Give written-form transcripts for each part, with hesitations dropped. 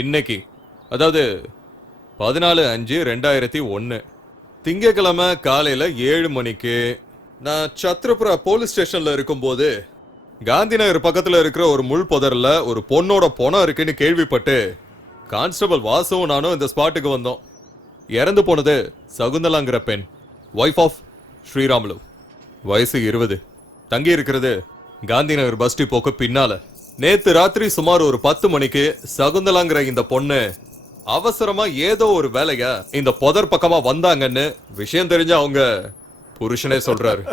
இன்னைக்கு அதாவது 14/5/2001 திங்கக்கிழமை காலையில 7 மணிக்கு நான் சத்ரபுரா போலீஸ் ஸ்டேஷன்ல இருக்கும்போது காந்தி நகர் பக்கத்துல இருக்கிற ஒரு முள் புதர்ல ஒரு பொண்ணோட பொணம் இருக்குன்னு கேள்விப்பட்டு கான்ஸ்டபிள் வாசுவும் நானும் இந்த ஸ்பாட்டுக்கு வந்தோம். இறந்து போனது சகுந்தலாங்கிற பெண், ஒய்ஃப் ஆஃப் ஸ்ரீராமுலு, வயசு 20, தங்கி இருக்கிறது காந்தி நகர் பஸ் டிப்போக்கு பின்னால. நேத்து ராத்திரி சுமார் ஒரு 10 மணிக்கு சகுந்தலாங்கிற இந்த பொண்ணு அவசரமா ஏதோ ஒரு வேலையா இந்த புதர் பக்கமா வந்தாங்கன்னு விஷயம் தெரிஞ்ச அவங்க புருஷனே சொல்றாரு.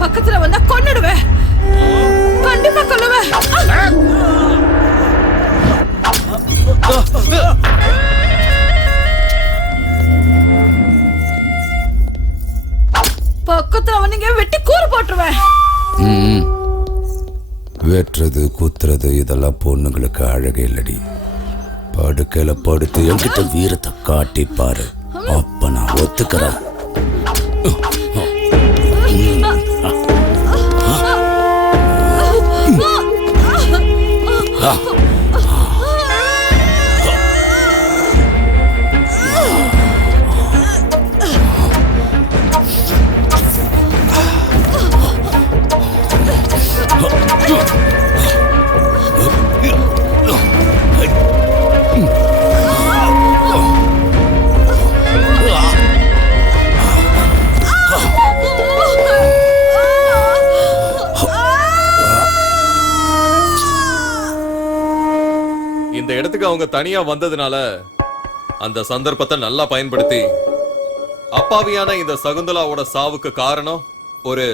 பக்கத்துல வந்தா கொன்னுடுவேன், கண்டிப்பா கொல்லுவேன். பக்கத்துல வந்தீங்க வெட்டி கூறு போட்டுருவேன். வெட்டுறது குத்துறது இதெல்லாம் பொண்ணுங்களுக்கு அழகே இல்லடி. படுக்கையில படுத்து என்கிட்ட வீரத்தை காட்டி பாரு, அப்ப நான் ஒத்துக்கிறேன். இந்த இடத்துக்கு அவங்க தனியா வந்ததுனால அந்த சந்தர்ப்பத்தை நல்லா பயன்படுத்தி அப்பாவியான இந்த சகுந்தலாவோட சாவுக்கு காரணம் ஒரு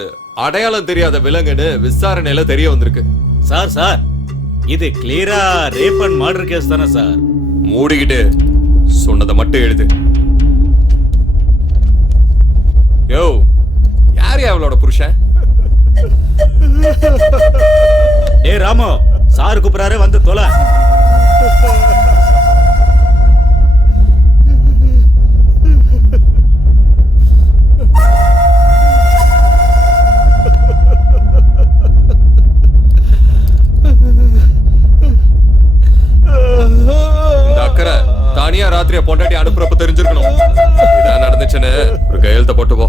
அடையாளம் தெரியாத விலங்குன்னு விசாரணையில தெரிய வந்திருக்கு. சார் இது கிளியரா ரேப் அண்ட் மர்டர் கேஸ் தானே சார்? மூடிக்கிட்டு சொன்னதை மட்டும் எழுது. யோ, யார் அவளோட புருஷன்? ஏ ராமு, சார் கூப்பிடாரு, வந்து தொலை. இந்த அக்கறை தானியா ராத்திரியா பொண்டாட்டி அனுப்புறப்ப தெரிஞ்சிருக்கணும். இதான் நடந்துச்சுன்னு ஒரு கையெழுத்த போட்டு போ.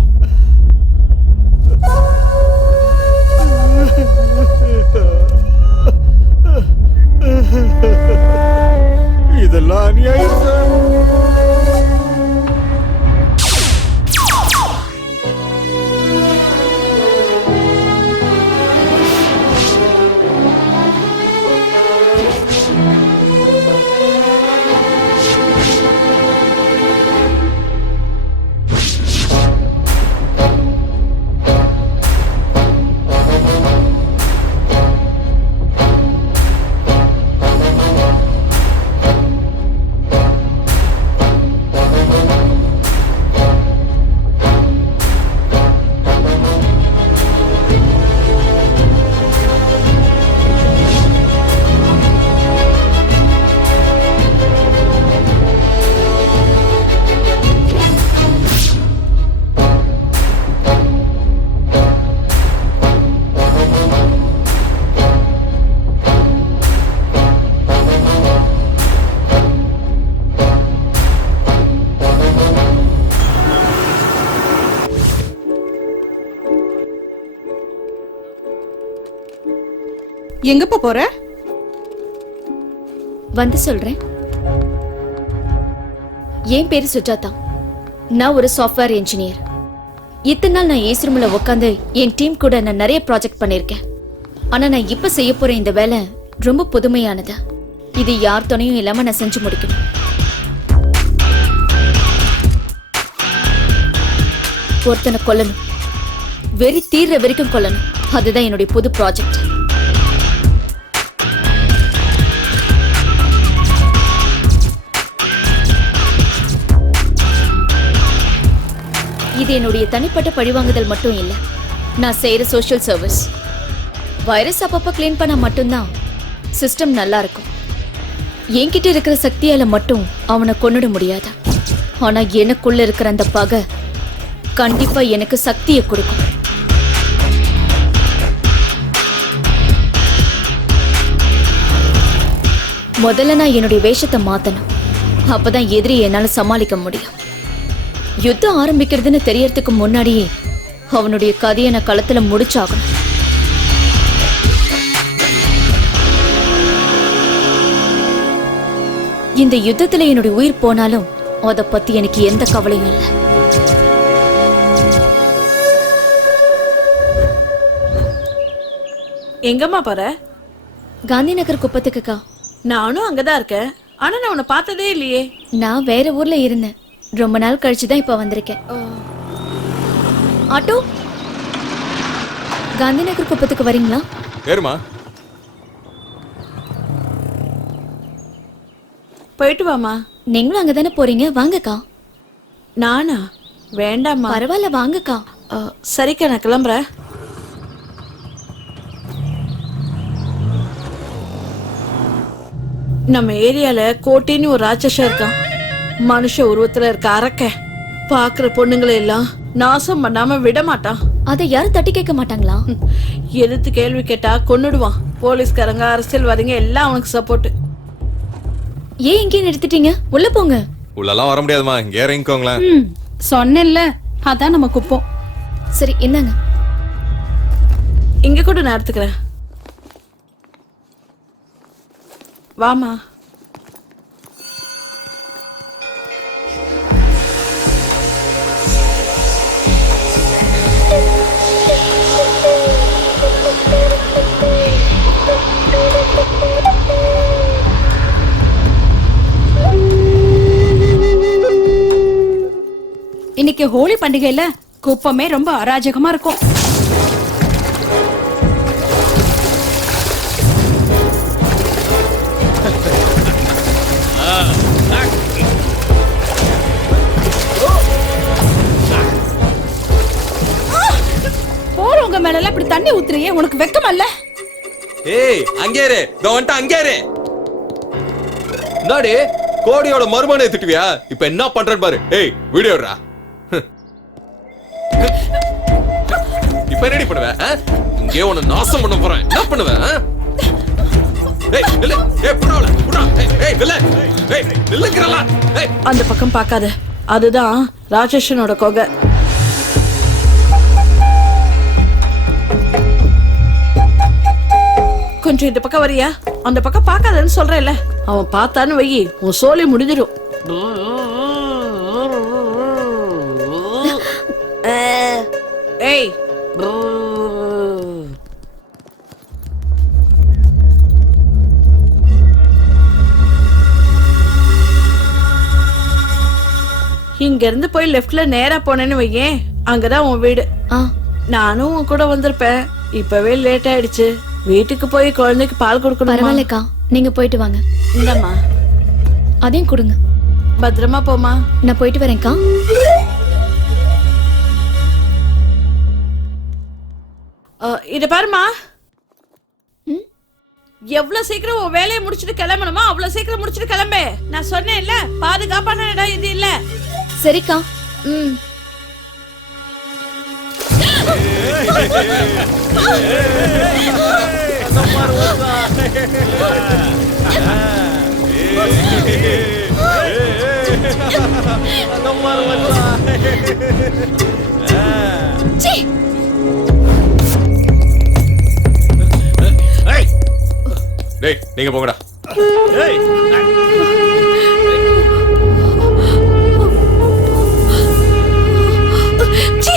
இதெல்லாம் அநியாயம் சார். எங்கப்பா போற? வந்து சொல்றேன். என் பேரு சுஜாதா. நான் ஒரு சாஃப்ட்வேர் இன்ஜினியர். இத்தனை நாள் நான் ஏசி ரூம்ல உட்காந்து என் டீம் கூட நான் நிறைய ப்ராஜெக்ட் பண்ணிருக்கேன். ஆனா நான் இப்ப செய்ய போற இந்த வேலை ரொம்ப புதுமையானது. இது யார் துணையும் இல்லாம நான் செஞ்சு முடிக்கணும். ஒருத்தனை கொல்லணும், வெறி தீர்ற வரைக்கும் கொல்லணும். அதுதான் என்னுடைய புது ப்ராஜெக்ட். இது என்னுடைய தனிப்பட்ட பழிவாங்குதல் மட்டும் இல்ல, நான் செய்யற சோஷியல் சர்வீஸ். வைரஸ் அப்பப்ப கிளீன் பண்ணா மட்டும்தான் சிஸ்டம் நல்லா இருக்கும். என்கிட்ட இருக்கிற சக்தியால மட்டும் அவனை கொன்னுட முடியாது. ஆனா எனக்குள்ள இருக்கிற அந்த பகை கண்டிப்பா எனக்கு சக்தியை கொடுக்கும். முதல்ல நான் என்னுடைய வேஷத்தை மாத்தணும். அப்பதான் எதிரி என்னால சமாளிக்க முடியும். யுத்தம் ஆரம்பிக்கிறதுன்னு தெரியறதுக்கு முன்னாடியே அவனுடைய கதையை நான் களத்துல முடிச்சாகணும். இந்த யுத்தத்துல என்னுடைய உயிர் போனாலும் அத பத்தி எனக்கு எந்த கவலையும் இல்லை. எங்கம்மா போற? காந்தி நகர் குப்பத்துக்குக்கா. நானும் அங்கதான் இருக்கேன். ஆனா நான் உன்னை பார்த்ததே இல்லையே. நான் வேற ஊர்ல இருந்தேன். ரொம்ப நாள் கழிச்சுதான் இப்ப வந்திருக்கேன். ஆட்டோ, காந்தி நகர் குப்பத்துக்கு வரீங்களா? ஏறுமா. போயிட்டு வாமா. நீங்களும் அங்கதானே போறீங்க, வாங்கக்கா. நானா? வேண்டாம்மா. பரவாயில்ல, வாங்கக்கா. சரிக்கா, நான் கிளம்புறேன். நம்ம ஏரியால கோட்டின்னு ஒரு ராட்சசம் இருக்கான். மனுஷ உருவத்துல இருக்க அரக்க. பாக்குற பொண்ணுங்களை எல்லாம் நாசம் பண்ணாம விட மாட்டான். அதை யாரும் தட்டி கேட்க மாட்டாங்களா? எதிர்த்து கேள்வி கேட்டா கொன்னுடுவான். போலீஸ்காரங்க, அரசியல்வாதிங்க எல்லாம் அவனுக்கு சப்போர்ட். ஏன் இங்கே நிறுத்திட்டீங்க? உள்ள போங்க. உள்ளெல்லாம் வர முடியாதுமா, இங்கே இறங்கிக்கோங்களேன். சொன்னேன்ல, அதான் நம்ம குப்பம். சரி, என்னங்க இங்க கூட நான் எடுத்துக்கிறேன். வாமா. இன்னைக்கு ஹோலி பண்டிகையில குப்பமே ரொம்ப அராஜகமா இருக்கும். போறவங்க மேல எல்லாம் இப்படி தண்ணி ஊத்துறியே, உனக்கு வெக்கமா இல்ல? ஏய், அங்கே இரு. இதோ வந்துட்ட, அங்கே இரு. என்னடி கோடியோட மருமனை திட்டுவியா? இப்ப என்ன பண்றேன்னு பாரு. ஏய், வீடியோடா. இப்ப என்னடி பண்ணுவ? இங்கே உன்னை நாசம் பண்ண போறேன். என்ன பண்ணுவ? ஏய், நில்லு. ஏய், புறாவல, புறா. ஏய், நில்லு. ஏய், நில்லுங்கறல. ஏய், அந்த பக்கம் பார்க்காத. அதுதான் ராட்சசனோட கொகை. கொஞ்சம் இந்த பக்கம் வரியா? அந்த பக்கம் பார்க்காதன்னு சொல்றேன்ல. அவன் பார்த்தான்னு வை, உன் சோலி முடிஞ்சிடும். ஏய், இங்க இருந்து போய் லெஃப்ட்ல நேரா போனேன்னு வையே, அங்கதான் உன் வீடு. நானும் உன் கூட வந்திருப்பேன். இப்பவே லேட் ஆயிடுச்சு. வீட்டுக்கு போய் குழந்தைக்கு பால் கொடுக்கணும். பரவாயில்லக்கா, நீங்க போயிட்டு வாங்க. இந்தம்மா, அதையும் கொடுங்க. பத்திரமா போமா. நான் போயிட்டு வரேன்க்கா. இத பாருமா, எவ்வளவு சீக்கிரம் உன் வேலையை முடிச்சிட்டு கிளம்பணுமா அவ்வளவு சீக்கிரம் முடிச்சிட்டு கிளம்பு. நான் சொன்னேன்ல, பாதுகாப்பான இடம் இது இல்ல. சரிக்கா. டேய் நீங்க போங்கடா. ஏய், சீ!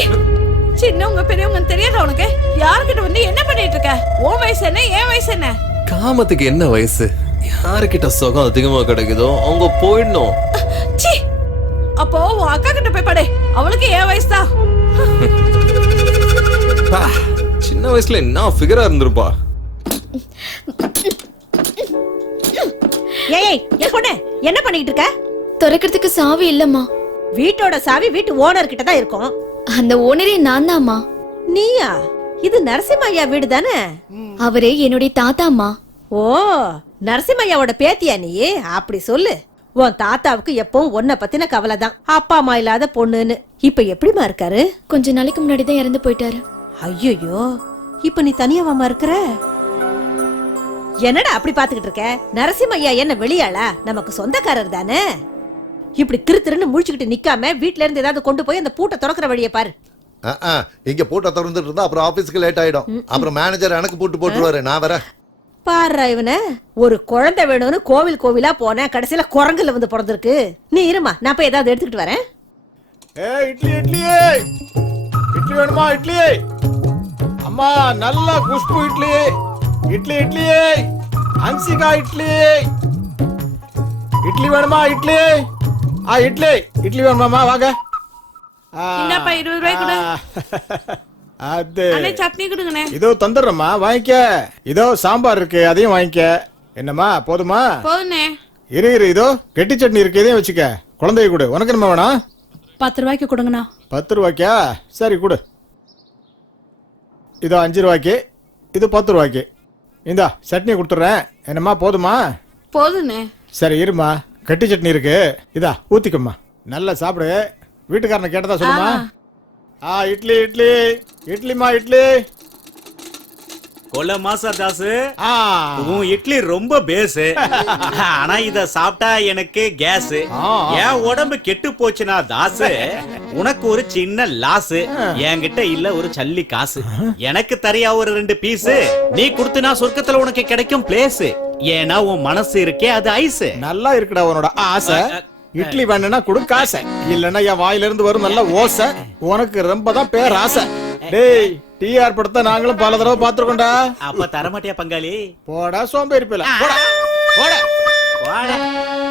சின்னவங்க பெரியவங்க தெரியாத உனக்கு யார்கிட்ட வந்து என்ன பண்ணிட்டு இருக்க? உன் வயசு என்ன, என் வயசு என்ன? காமத்துக்கு என்ன வயசு? யாருக்கிட்ட சுகம் அதிகமா கிடைக்குதோ அவங்க போயிடணும். சீ! அப்போ உன் அக்கா கிட்ட போய் படு, அவளுக்கு என் வயசு தான். சின்ன வயசுல என்ன ஃபிகரா இருந்திருப்பா. ஏய் என் பொண்ணு என்ன பண்ணிட்டு இருக்க? திறக்கிறதுக்கு சாவி இல்லம்மா. வீட்டோட சாவி வீட்டு ஓனர் கிட்ட தான் இருக்கும். அந்த ஓனரே நான் தான்மா. நீயா? இது நரசிம்மையா வீடு தானே? அவரே என்னுடைய தாத்தாம்மா. ஓ, நரசிம்மையாவோட பேத்தியா நீ? அப்படி சொல்லு. உன் தாத்தாவுக்கு எப்பவும் உன்னை பத்தின கவலை தான். அப்பா அம்மா இல்லாத பொண்ணுன்னு. இப்ப எப்படிமா இருக்காரு? கொஞ்ச நாளைக்கு முன்னாடி தான் இறந்து போயிட்டாரு. ஐயோ, இப்ப நீ தனியாவாமா இருக்கிற? என்னடா அப்படி பாத்துக்கிட்டு இருக்க? நரசிம்மையா என்ன வெளியாளா? நமக்கு சொந்தக்காரர் தானே. இப்படி திருன்னு முழிச்சுக்கிட்டு நிக்காம வீட்ல இருந்து ஏதாவது கொண்டு போய் அந்த பூட்டை திறக்கிற வழியை பாரு. இங்க பூட்டை திறந்துட்டு இருந்தா அப்புறம் ஆபீஸ்க்கு லேட் ஆயிடும். அப்புறம் மேனேஜர் எனக்கு பூட்டு போட்டுருவாரு. நான் வரேன். பாரு இவன, ஒரு குழந்தை வேணும்னு கோவில் கோவிலா போனேன், கடைசியில குரங்குல வந்து பிறந்திருக்கு. நீ இருமா, நான் போய் ஏதாவது எடுத்துக்கிட்டு வரேன். இட்லி இட்லி இட்லி வேணுமா? இட்லி அம்மா, நல்ல குஷ்பு இட்லி. இட்லி இட்லி அன்சிகா இட்லி. இட்லி வேணுமா? இட்லி இட்லி இட்லி வேணுமாமா? வாங்க. இந்தாப்பா 20 ரூபாய் கொடு. அது அண்ணே சட்னி கொடுங்கண்ணே. இதோ தந்துடுறேம்மா, வாங்கிக்க. இதோ சாம்பார் இருக்கு, அதையும் வாங்கிக்க. என்னம்மா போதுமா? போதுண்ணே. இரு இதோ கெட்டி சட்னி இருக்கு, இதையும் வச்சுக்க. குழந்தைய கொடு. உனக்கு என்ன வேணும்? 10 ரூபாய்க்கு கொடுங்கண்ணா. 10 ரூபாய்க்கா? சரி கொடு. இதோ 5 ரூபாய்க்கு, இது 10 ரூபாய்க்கு. இந்தா சட்னி கொடுத்துட்றேன். என்னம்மா போதுமா? போதுண்ணே. சரி இருமா, கட்டி சட்னி இருக்கு, இதா ஊத்திக்கம்மா. நல்லா சாப்பிடு. வீட்டுக்காரனை கேட்டதா சொல்லுமா. இட்லி இட்லி இட்லிமா இட்லி. கொல்ல மாசா தாசு, உன் இட்லி ரொம்ப பேஸ். ஆனா இத சாப்பிட்டா எனக்கு கேஸ். என் உடம்பு கெட்டு போச்சுனா தாசு, உனக்கு ஒரு சின்ன லாஸ். என்கிட்ட இல்ல ஒரு சல்லி காசு. எனக்கு தரியா ஒரு 2 பீஸ். நீ கொடுத்தனா சொர்க்கத்துல உனக்கு கிடைக்கும் பிளேஸ். ஏன்னா உன் மனசு இருக்கே அது ஐஸ். நல்லா இருக்குடா உன்னோட ஆசை. இட்லி வேணும்னா கொடு காசை, இல்லன்னா என் வாயில இருந்து வரும் நல்ல ஓசை. உனக்கு ரொம்ப தான் பேர் ஆசை. டேய், டிஆர் படத்தை நாங்களும் பல தடவை பாத்துருக்கோம்டா. அப்ப தரமாட்டியா பங்காளி? போடா சோம்பேறி பேல.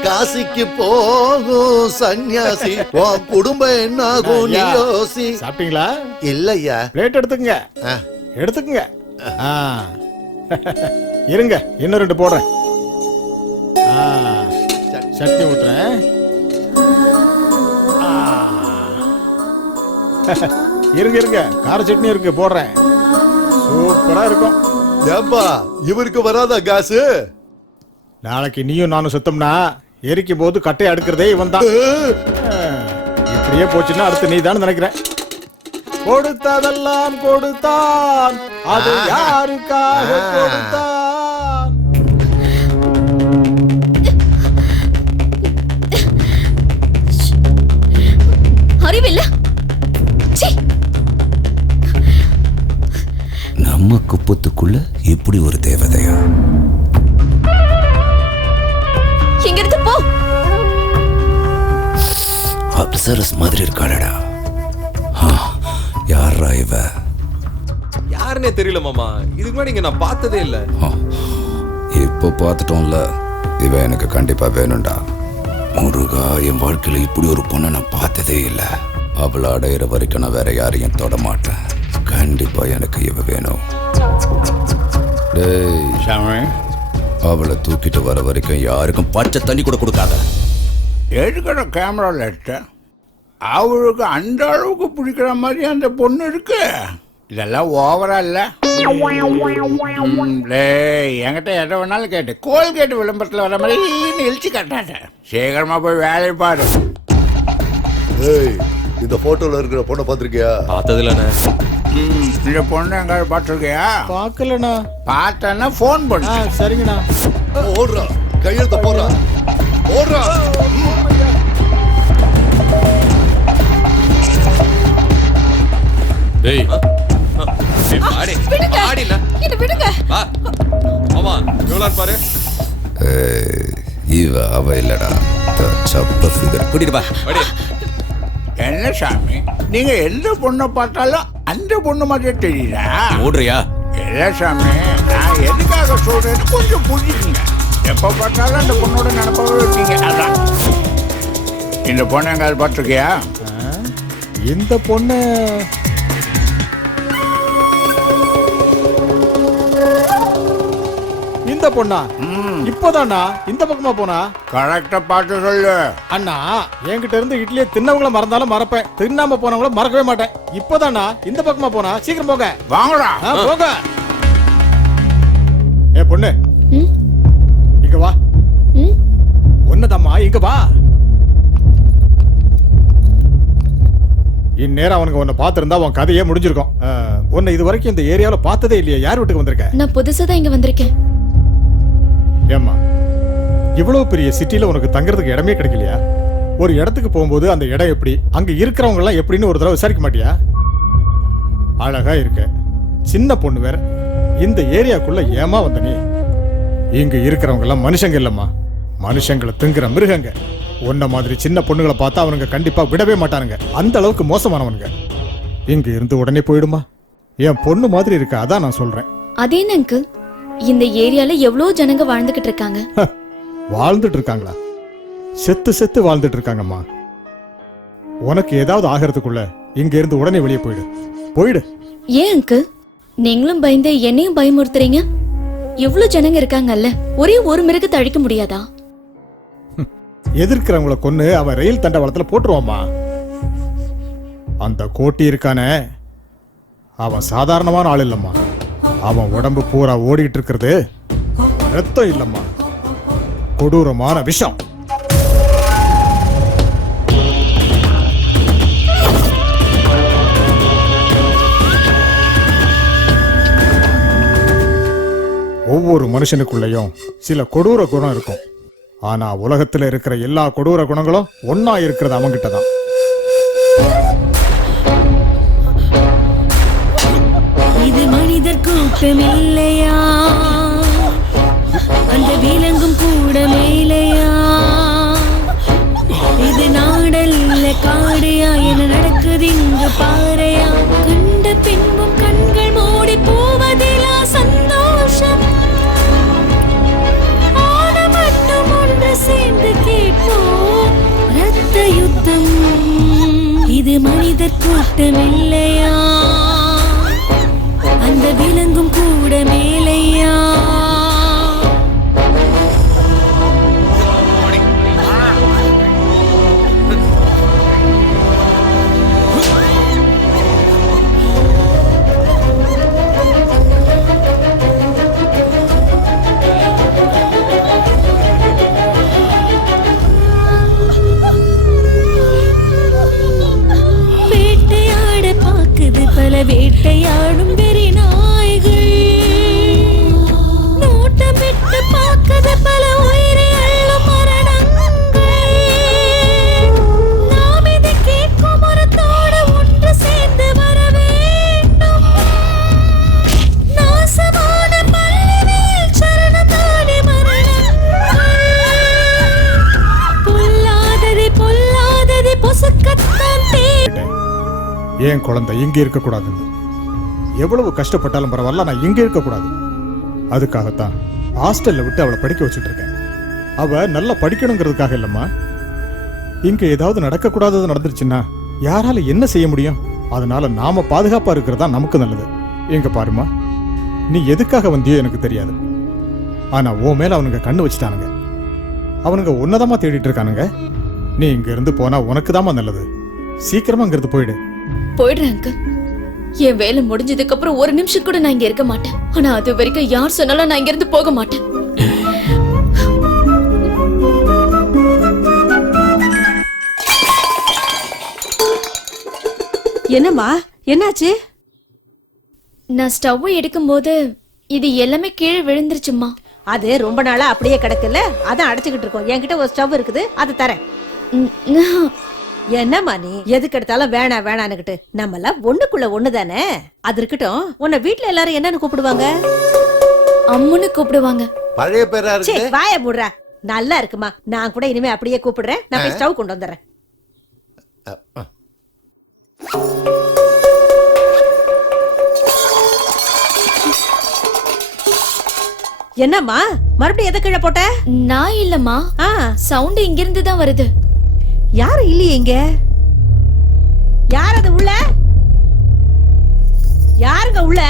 காசிக்கு போகும் சன்னியாசி, உன் குடும்பம் என்னாகும் நீ யோசி. சாப்பிட்டீங்களா? இல்லையா. பிளேட் எடுத்துக்கங்க. எடுத்துக்கங்க. இருங்க, இன்னும் 2 போடுறேன். சட்னி ஊத்துறேன். இருங்க, கார சட்னி இருக்கு, போடுறேன். சூப்பரா இருக்கும். ஏப்பா, இவருக்கு வராதா காசு? நாளைக்கு நீயும் நானும் சுத்தம்னா எரிக்கும் போது கட்டையை அடுக்கிறதே இவன் தான். இப்படியே போச்சுன்னா அடுத்து நீ தான் நினைக்கிறேன். கொடுத்ததெல்லாம் கொடுத்தான், அது யாருக்காக கொடுத்தான்? அறிவில்ல. நம்ம குப்பத்துக்குள்ள இப்படி ஒரு தேவதையா? இங்க இருந்து போ. அப்சரஸ் மாதிரி இருக்காளடா. யாரா இவ? யாருன்னே தெரியல மாமா. இதுக்கு முன்னாடி இங்க நான் பார்த்ததே இல்ல. இப்போ பார்த்துட்டோம்ல, இவ எனக்கு கண்டிப்பா வேணும்டா. முருகா, என் வாழ்க்கையில இப்படி ஒரு பொண்ணை நான் பார்த்ததே இல்ல. அவளை அடையிற வரைக்கும் நான் வேற யாரையும் தொட மாட்டேன். கண்டிப்பா எனக்கு இவ வேணும். டேய், அவளை தூக்கிட்டு வர வரைக்கும் யாருக்கும் பச்சை தண்ணி கூட கொடுக்காத. எடுக்கிற கேமராவில் எடுத்தேன். அவளுக்கு அந்த அளவுக்கு பிடிக்கிற மாதிரி அந்த பொண்ணு இருக்கு. இதெல்லாம் ஓவரா இல்ல? என்கிட்ட எதை வேணாலும் கேட்டு கோல்கேட் விளம்பரத்தில் வர மாதிரி இழிச்சு கட்டாட்ட. சீக்கிரமா போய் வேலையை பாரு. இந்த போட்டோல இருக்கிற பொண்ணை பாத்திருக்கியா? பார்த்ததில்லண்ணே. இந்த பொண்ணு எங்காவது பார்த்துருக்கியா? பார்க்கலண்ணா. பார்த்தேன்னா ஃபோன் பண்ணு. சரிங்கண்ணா. ஓடுறா, கையெழுத்த போடுறா, ஓடுறா. டேய், ஆடி ஆடில. இது விடுங்க. வா மாமா. எவ்வளோன்னு பாரு. இவ அவ இல்லடா சப்ப ஃபிகர். கூட்டிட்டு பா. அடி. என்ன சாமி நீங்க எந்த பொண்ணை பார்த்தாலும் அந்த பொண்ணு மாதிரியே தெரியுதா? ஓடுறியா? இல்ல சாமி, நான் எதுக்காக சொல்றேன்னு கொஞ்சம் புரிஞ்சுக்குங்க. எப்ப பார்த்தாலும் அந்த பொண்ணோட நினைப்பாவே இருக்கீங்க. அதான் இந்த பொண்ணை எங்காவது பார்த்துருக்கியா? இந்த பொண்ணு இந்த பொண்ணா? இப்போதானா இந்த பக்கமா போனா? கரெக்டா பார்த்து சொல்லு. அண்ணா என்கிட்ட இருந்து இட்லியை தின்னவங்கள மறந்தாலும் மறப்பேன், தின்னாம போனவங்கள மறக்கவே மாட்டேன். இப்போதானா இந்த பக்கமா போனா? சீக்கிரம் போங்க. வாங்கடா. போங்க. ஏ பொண்ணு, ம்? இங்க வா. ம்? ஒன்னதாம்மா, இங்க வா. இந்நேரம் அவனுக்கு உன்னை பார்த்திருந்தா உன் கதையே முடிஞ்சிருக்கும். உன்னை இது வரைக்கும் இந்த ஏரியாவில் பார்த்ததே இல்லையா? யார் வீட்டுக்கு வந்திருக்க? நான் புதுசா தான் இங்க வந்திருக்கேன். ஏம்மா, இவ்வளவு பெரிய சிட்டில உனக்கு தங்குறதுக்கு இடமே கிடைக்கலையா? ஒரு இடத்துக்கு போகும்போது அந்த இடம் எப்படி, அங்க இருக்கிறவங்க எல்லாம் எப்படின்னு ஒரு தடவை விசாரிக்க மாட்டியா? அழகா இருக்க, சின்ன பொண்ணு வேற. இந்த ஏரியாக்குள்ள ஏமா வந்த நீ? இங்க இருக்கிறவங்க எல்லாம் மனுஷங்க இல்லம்மா, மனுஷங்களை திங்குற மிருகங்க. உன்ன மாதிரி சின்ன பொண்ணுகளை பார்த்தா அவனுங்க கண்டிப்பா விடவே மாட்டானுங்க. அந்த அளவுக்கு மோசமானவனுங்க. இங்க இருந்து உடனே போயிடுமா? என் பொண்ணு மாதிரி இருக்க, அதான் நான் சொல்றேன். அதே அங்கிள், இந்த ஏரியால எவ்வளவு ஜனங்க வாழ்ந்துகிட்டு இருக்காங்க. வாழ்ந்துட்டு இருக்காங்களா? செத்து செத்து வாழ்ந்துட்டு இருக்காங்கம்மா. உனக்கு ஏதாவது ஆகிறதுக்குள்ள இங்க இருந்து உடனே வெளியே போயிடு. போயிடு. ஏன் அங்கிள், நீங்களும் பயந்து என்னையும் பயமுறுத்துறீங்க? எவ்வளவு ஜனங்க இருக்காங்கல்ல, ஒரே ஒரு மிருகத்தை அழிக்க முடியாதா? எதிர்க்கிறவங்கள கொன்னு அவன் ரயில் தண்டவாளத்துல போட்டுருவாமா. அந்த கோட்டி இருக்கானே, அவன் சாதாரணமான ஆள் இல்லம்மா. அவன் உடம்பு பூரா ஓடிட்டு இருக்கிறது ரத்தம் இல்லம்மா, கொடூரமான விஷம். ஒவ்வொரு மனுஷனுக்குள்ளயும் சில கொடூர குணம் இருக்கும். ஆனா உலகத்துல இருக்கிற எல்லா கொடூர குணங்களும் ஒன்னா இருக்கிறது அவங்கிட்ட தான். இது மனிதர் கூட்டம் இல்லையா, அந்த விலங்கும் கூட மேலையா, இது நாடல்ல காடையா, என்ன நடக்குது இங்கு பாறையா, கண்ட பின்பும் கண்கள் மூடி போவதிலா சந்தோஷம், ஆன மட்டும் ஒன்று சேர்ந்து கேட்போம் ரத்த யுத்தம், இது மனிதர் கூட்டம் இல்லையா, அந்த விலங்கும் கூட மேலையா. வேட்டையாட பாக்குது பல வேட்டையாடும் வெறி நாய்கள், நோட்டமிட்டு பாக்குது பல உயிரை அள்ளும் மரணங்கள், நாம் இதை கேட்கும் மரத்தோடு ஒன்று சேர்ந்து வர வேண்டும், நாசமான பள்ளியில் சரணத்தானே மரணங்கள், பொல்லாததை பொல்லாததை பொசுக்கத்தான் தே. ஏன் குழந்தை இங்க இருக்க கூடாதுன்னு எவ்வளவு கஷ்டப்பட்டாலும் பரவாயில்ல, நான் இங்க இருக்க கூடாது. அதுக்காகத்தான் ஹாஸ்டல்ல விட்டு அவளை படிக்க வச்சுட்டு இருக்கேன். அவ நல்லா படிக்கணுங்கிறதுக்காக இல்லம்மா. இங்க ஏதாவது நடக்க கூடாதது நடந்துருச்சுன்னா யாரால என்ன செய்ய முடியும்? அதனால நாம பாதுகாப்பா இருக்கிறதா நமக்கு நல்லது. எங்க பாருமா, நீ எதுக்காக வந்தியோ எனக்கு தெரியாது. ஆனா உன் மேல அவனுங்க கண்ணு வச்சுட்டானுங்க. அவனுங்க உன்னதமா தேடிட்டு இருக்கானுங்க. நீ இங்க இருந்து போனா உனக்கு தாமா நல்லது. சீக்கிரமா இங்கிருந்து போயிடு. போயிடுறேன் அங்கிள். என் வேலை முடிஞ்சதுக்கு அப்புறம் ஒரு நிமிஷம் கூட நான் இங்க இருக்க மாட்டேன். ஆனா அது வரைக்கும் யார் சொன்னாலும் நான் இங்க இருந்து போக மாட்டேன். என்னம்மா, என்னாச்சு? நான் ஸ்டவ் எடுக்கும் போது இது எல்லாமே கீழே விழுந்துருச்சுமா. அது ரொம்ப நாளா அப்படியே கிடக்குல்ல, அதான் அடைச்சுக்கிட்டு இருக்கோம். என்கிட்ட ஒரு ஸ்டவ் இருக்குது, அது தரேன். என்னம்மா நீ எதுக்கு எடுத்தாலும் வேணா வேணான்னுகிட்டு? நம்ம எல்லாம் ஒண்ணுக்குள்ள ஒண்ணுதானே. அது இருக்கட்டும், உன்னை வீட்டுல எல்லாரும் என்னன்னு கூப்பிடுவாங்க? அம்முன்னு கூப்பிடுவாங்க. பழைய பேரா சே இருக்கு. வாய மூடுறா. நல்லா இருக்குமா, நான் கூட இனிமே அப்படியே கூப்பிடுறேன். நான் போய் ஸ்டவ் கொண்டு வந்துடுறேன். என்னம்மா மறுபடியும் எதை கீழே போட்ட? நான் இல்லம்மா, சவுண்ட் இங்க இருந்து தான் வருது. யாரு இல்லையே இங்க? யார் அது உள்ள? யாருங்க உள்ள?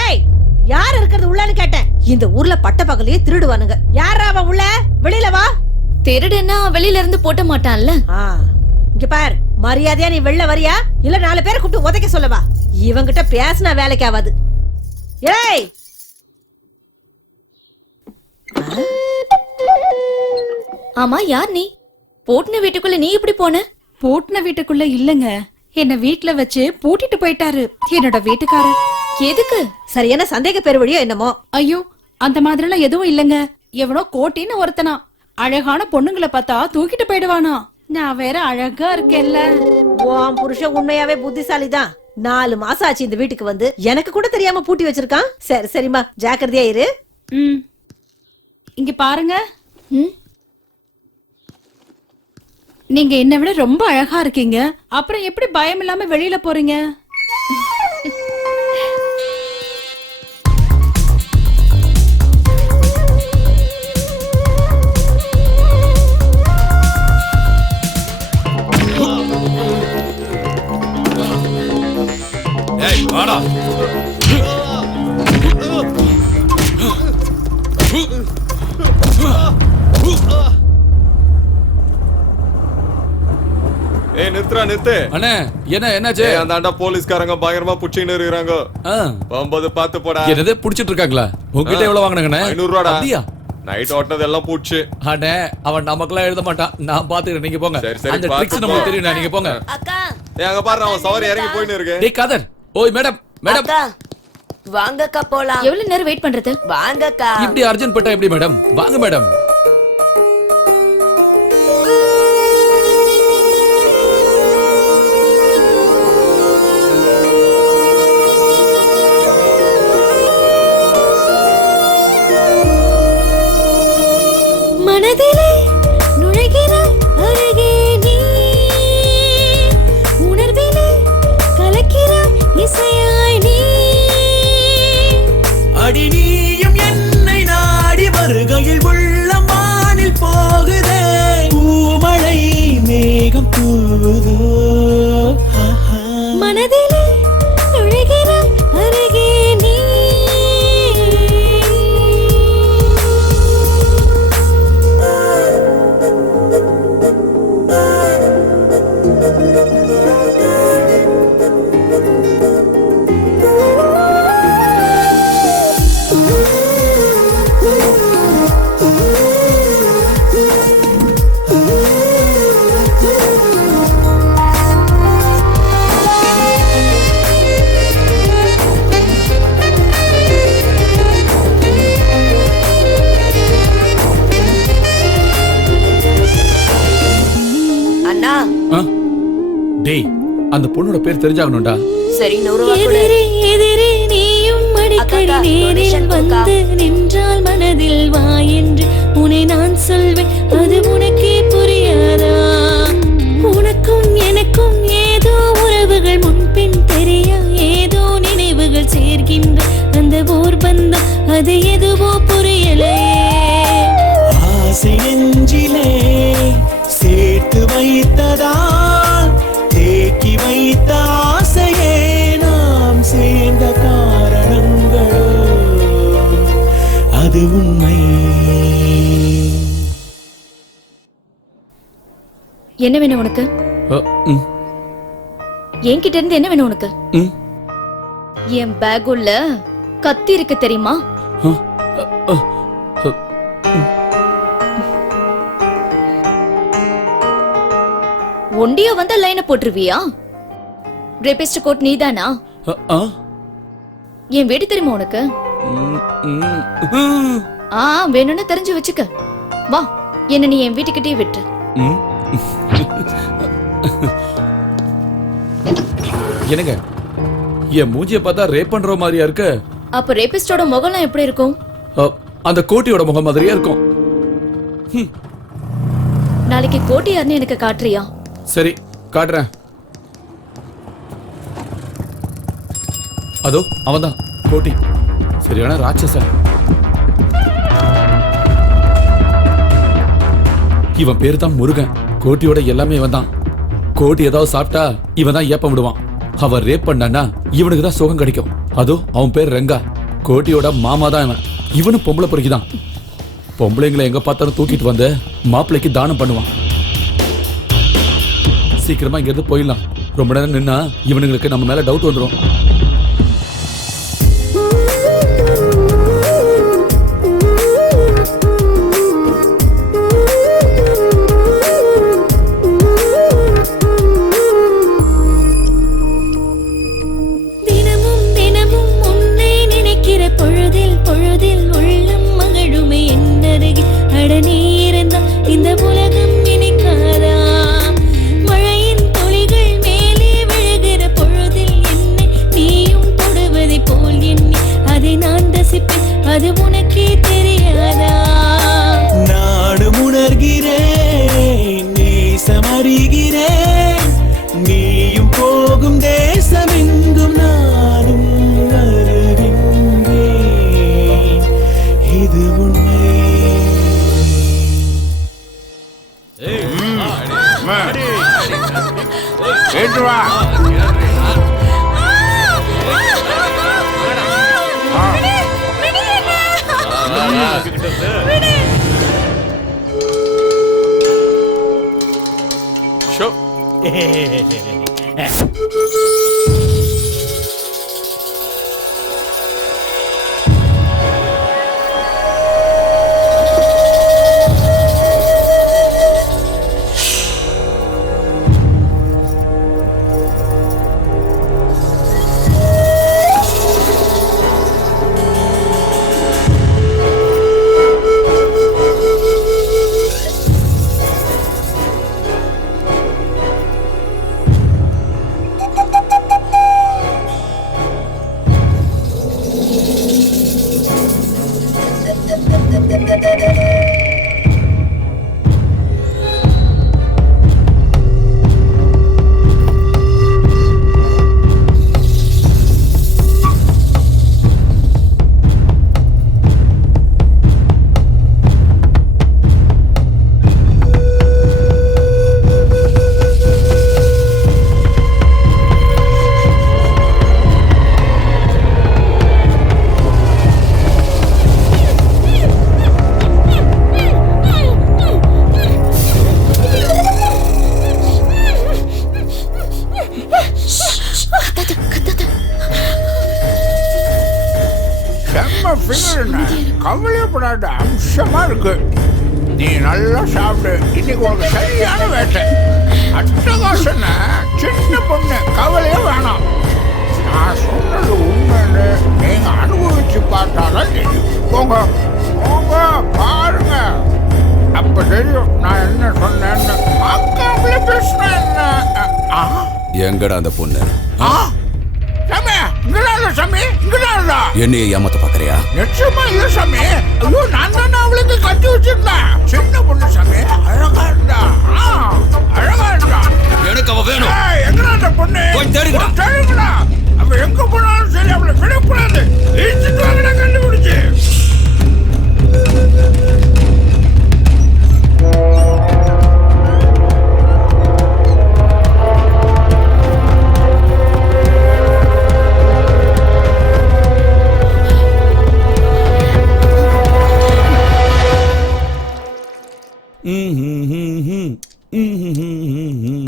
ஏய், யார் இருக்கிறது உள்ளன்னு கேட்டேன். இந்த ஊர்ல பட்ட பகலையே திருடுவானுங்க. யாரா அவன் உள்ள? வெளியில வா. திருடுன்னா வெளியில இருந்து போட்ட மாட்டான்ல. இங்க பார், மரியாதையா நீ வெளில வரியா இல்ல 4 பேரை கூப்பிட்டு உதைக்க சொல்லவா? இவங்கிட்ட பேசினா வேலைக்கு ஆகாது. ஏய், ஆமா, யார் நீ? போட்டுன வீட்டுக்குள்ள நீ எப்படி போன? பூட்டின வீட்டுக்குள்ள இல்லங்க, என்ன வீட்ல வச்சு பூட்டிட்டு போயிட்டாரு என்னோட வீட்டுக்காரர். எதுக்கு? சரியான சந்தேக பேர் வழியோ என்னமோ. ஐயோ, அந்த மாதிரிலாம் எதுவும் இல்லங்க. எவனோ கோட்டின்னு ஒருத்தனா அழகான பொண்ணுங்களை பார்த்தா தூக்கிட்டு போயிடுவானா. நான் வேற அழகா இருக்கேன்ல. உன் புருஷன் உண்மையாவே புத்திசாலிதான். 4 மாசம் ஆச்சு இந்த வீட்டுக்கு வந்து, எனக்கு கூட தெரியாம பூட்டி வச்சிருக்கான். சரி சரிம்மா, ஜாக்கிரதையா இரு. இங்க பாருங்க, நீங்க என்னை விட ரொம்ப அழகா இருக்கீங்க. அப்புறம் எப்படி பயம் இல்லாம வெளியில போறீங்க? ஏய் வாடா. ஏய் நிறுத்து. அண்ணே என்ன என்னாச்சு? அந்த ஆண்டா போலீஸ்காரங்க பயங்கரமா புடிச்சின்னு இருக்காங்க. போகும்போது பார்த்து போடா. என்னது புடிச்சிட்டு இருக்காங்களா? உங்ககிட்ட எவ்வளவு வாங்குனாங்கண்ணே? 500 ரூபாடா. அப்படியா? நைட் ஓட்டனது எல்லாம் பூச்சி. அண்ணே அவன் நமக்கெல்லாம் எழுத மாட்டான். நான் பாத்துக்கிறேன், நீங்க போங்க. அந்த ட்ரிக்ஸ் நமக்கு தெரியும், நீங்க போங்க. ஏய் அங்க பாரு, அவன் சவாரி இறங்கி போயின்னு இருக்கு. டேய் காதர். ஓய் மேடம் வாங்கக்கா போலாம். எவ்வளவு நேரம் வெயிட் பண்றது? வாங்கக்கா. இப்படி அர்ஜென்ட் பட்டா எப்படி மேடம்? வாங்க மேடம். மனதிலே நுழைகிறாய் அருகே நீ, உணர்விலே கலக்கிறாய் இசையாய் நீ. அடி நீயும் என்னை நாடி வருகையில் உள்ளம் வானில் போகுதே, பூமழை மேகம் தூதோ. மனதிலே நுழைகிறாய் அருகே நீ. அண்ணா, டேய் அந்த பொண்ணோட பேர் தெரிஞ்சாகணும்டா. சரி 100 ரூபாய் கொடு. எதிரே எதிரே நீயும் அடிக்கடி நேரில் வந்து நின்றால் மனதில் வா என்று உன்னை நான் சொல்வேன், அது உனக்கே புரியாதா? உனக்கும் எனக்கும் ஏதோ உறவுகள் முன்பின் தெரியா, ஏதோ நினைவுகள் சேர்க்கின்ற அந்த ஓர் பந்தம், அது எதுவோ புரியலையே. ஆசை நெஞ்சிலே சேர்த்து வைத்ததால் தேக்கி வைத்த ஆசையே நாம் சேர்ந்த காரணங்களோ, அது உண்மை. என்ன வேணும் உனக்கு? என்கிட்ட இருந்து என்ன வேணும் உனக்கு? என் பேக் உள்ள கத்தி இருக்கு தெரியுமா? ஒண்டியா வந்தா லைனை போட்டுருவியா? ரேபிஸ்ட் கோட் நீதானா? என் வீடு தெரியுமா உனக்கு? வேணும்னு தெரிஞ்சு வச்சுக்க. வா, என்ன நீ என் வீட்டுக்கிட்டே விட்டு. என்னங்க என் மூஞ்சிய பார்த்தா ரேப் பண்ற மாதிரியா இருக்கு. அப்ப ரேபிஸ்டோட முகம்லாம் எப்படி இருக்கும்? அந்த கோட்டியோட முகம் மாதிரியே இருக்கும். நாளைக்கு கோட்டி யாருன்னு எனக்கு காட்டுறியா? சரி காட்டுறேன். அதோ அவன்தான் கோட்டி, சரியான ராட்சசன். இவன் பேரு தான் முருகன். கோட்டியோட எல்லாமே இவன் தான். கோட்டி ஏதாவது சாப்பிட்டா இவன் தான் ஏப்பம் விடுவான். அவன் ரேப் பண்ணான்னா இவனுக்கு தான் சுகம் கிடைக்கும். அதோ அவன் பேர் ரெங்கா. கோட்டியோட மாமா தான் இவன். இவனும் பொம்பளை பொறுக்கிதான். பொம்பளைங்களை எங்க பார்த்தாலும் தூக்கிட்டு வந்து மாப்பிள்ளைக்கு தானம் பண்ணுவான். சீக்கிரமா இங்க இருந்து போயிடலாம். ரொம்ப நேரம் நின்னா இவனுங்களுக்கு நம்ம மேல டவுட் வந்துடும். அது உனக்கே தெரியாதா? நானும் உணர்கிறேன், நேசம் அறிகிறேன். நீயும் போகும் தேசமெங்கும் நானும் வருகின்றேன். இது உண்மை. கவலைப்படாத, அம்சமா இருக்கு. நீ நல்லா சாப்பிடு. இன்னைக்கு உனக்கு சரியான வேட்டை. அட்டகாசன சின்ன பொண்ணு, கவலையே வேணாம். நான் சொன்னது உண்மைன்னு நீங்க அனுபவிச்சு பார்த்தாதான் தெரியும். போங்க போங்க, பாருங்க, அப்ப தெரியும் நான் என்ன சொன்னேன்னு. பார்க்காமலே பேசுனேன். எங்கடா அந்த பொண்ணு? சாமி, இங்கடா சாமி, இங்கடா. என்னைய ஏமாத்த பாக்குறியா? நிச்சயமா இல்ல சாமி. ஐயோ, நான் தான் அவளுக்கு கட்டி வச்சிருந்தேன். சின்ன பொண்ணு சாமி, அழகா இருந்தா. அழகா இருந்தா. எனக்கு அவ வேணும். எங்கடா அந்த பொண்ணு? போய் தேடுங்கடா. தேடுங்கடா. அவ எங்க போனாலும் சரி, அவளை விடக்கூடாது. இழுத்துட்டு வாங்கடா, கண்டுபிடிச்சு.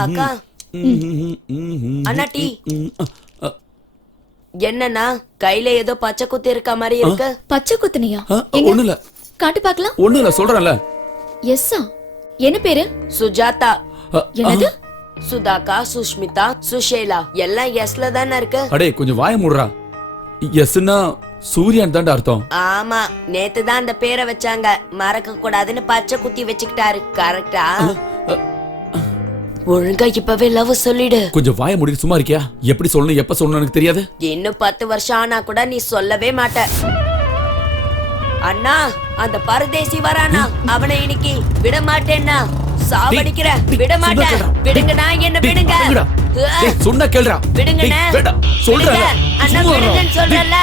அக்கா, அண்ணா டீ. என்னன்னா கையில ஏதோ பச்சை குத்தி இருக்க மாதிரி இருக்கு. பச்சை குத்துனியா? ஒண்ணு இல்ல. காட்டு பார்க்கலாம். ஒண்ணு இல்ல, சொல்றேன்ல. எஸ்ஸா? என்ன பேரு? சுஜாதா. என்னது? சுதாகா, சுஷ்மிதா, சுஷேலா எல்லாம் எஸ்ல தானே இருக்கு. அடே கொஞ்சம் வாய மூடுறா. எஸ்னா சூரியன் தான்டா அர்த்தம். ஆமா, நேத்து தான் அந்த பேரை வச்சாங்க. மறக்க கூடாதுன்னு பச்சை குத்தி வச்சுக்கிட்டாரு. கரெக்டா? ஒழுங்கா இப்பவே லவ் சொல்லிடு. கொஞ்சம் வாய மூடிட்டு சும்மா இருக்கியா? எப்படி சொல்லணும் எப்ப சொல்லணும் எனக்கு தெரியாது. இன்னும் 10 வருஷம் ஆனா கூட நீ சொல்லவே மாட்ட. அண்ணா அந்த பரதேசி வரானா, அவனை இன்னைக்கு விட மாட்டேன்னா, சாவடிக்கிற விட மாட்டேன். விடுங்கண்ணா, என்ன விடுங்க. சொன்ன கேளுடா. விடுங்கண்ணா, சொல்றேன். அண்ணா விடுங்கன்னு சொல்றல.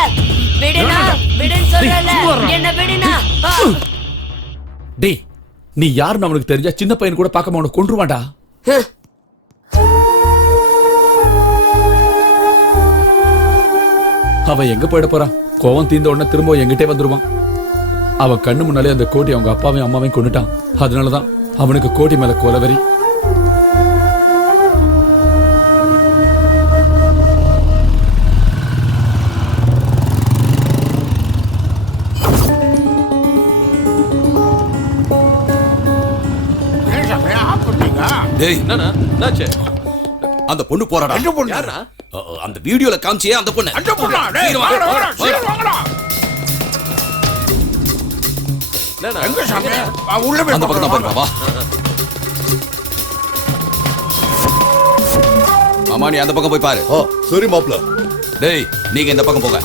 விடுனா, விடுன்னு சொல்றல. என்ன விடுனா. டேய், நீ யாருன்னு அவனுக்கு தெரிஞ்சா சின்ன பையன் கூட பார்க்காம அவனை கொன்றுவான்டா. அவன் எங்க போயிட போறான்? கோவம் தீர்ந்த உடனே திரும்ப எங்கிட்டே வந்துருவான். அவன் கண்ணு முன்னாலே அந்த கோட்டி அவங்க அப்பாவையும் அம்மாவையும் கொண்டுட்டான். அதனாலதான் அவனுக்கு கோட்டி மேல கொலவெறி. டேய், அந்த பொண்ணு போறாடா. அந்த பொண்ணு அந்த வீடியோல காமிச்சியே அந்த பொண்ணு. அந்த பொண்ணா? டேய், வாங்கடா, வாங்கடா, சீக்கிரம் வாங்கடா. எங்க சாமி? உள்ள போய் அந்த பக்கம் தான் பாருங்க, வா. மாமா, நீ அந்த பக்கம் போய் பாரு. ஓ, சரி மாப்ள. டேய், நீங்க இந்த பக்கம் போங்க.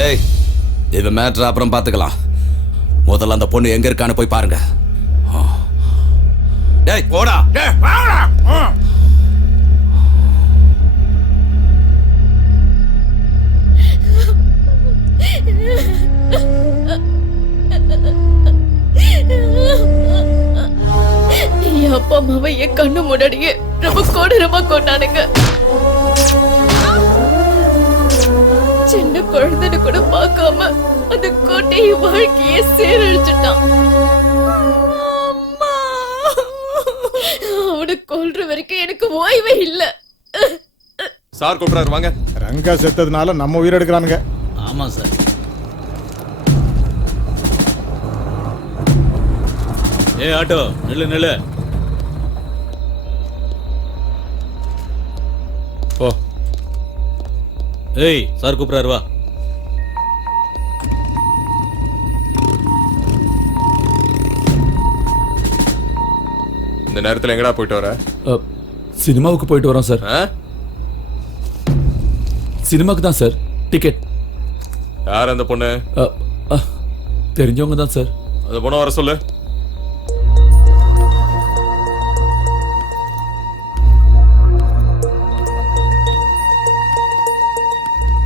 ஏய், இது மேட்ரு அப்புறம் பாத்துக்கலாம். முதல்ல அந்த பொண்ணு எங்க இருக்கான்னு போய் பாருங்க. டேய், போடா. டேய், வாங்கடா. என் அப்பா அம்மாவை என் கண்ணு முன்னாடியே ரொம்ப கொடூரமா கொண்டானுங்க. சின்ன குழந்தைன்னு கூட பார்க்காம அந்த கோட்டையை வாழ்க்கையே சீரழிச்சுட்டான். அவனை கொல்ற வரைக்கும் எனக்கு ஓய்வே இல்ல. சார் கூப்பிடாரு, வாங்க. ரங்கா செத்ததுனால நம்ம உயிர் எடுக்கிறானுங்க. ஆமா சார். ஏ ஆட்டோ, நில்லு நில்லு. ஓ, ஏய், சார் கூப்பிடாரு, வா. இந்த நேரத்துல எங்கடா போயிட்டு வர? சினிமாவுக்கு போயிட்டு வரோம் சார். சினிமாக்கு தான் சார். டிக்கெட். யார் அந்த பொண்ணு? தெரிஞ்சவங்க தான் சார். அந்த பொண்ணை வர சொல்லு.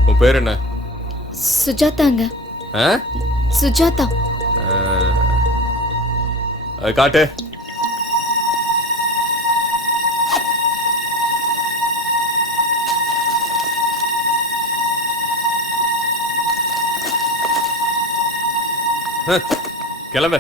உன் பேர் என்ன? சுஜாதாங்க. சுஜாதா. அது காட்டு. கிளம்ப.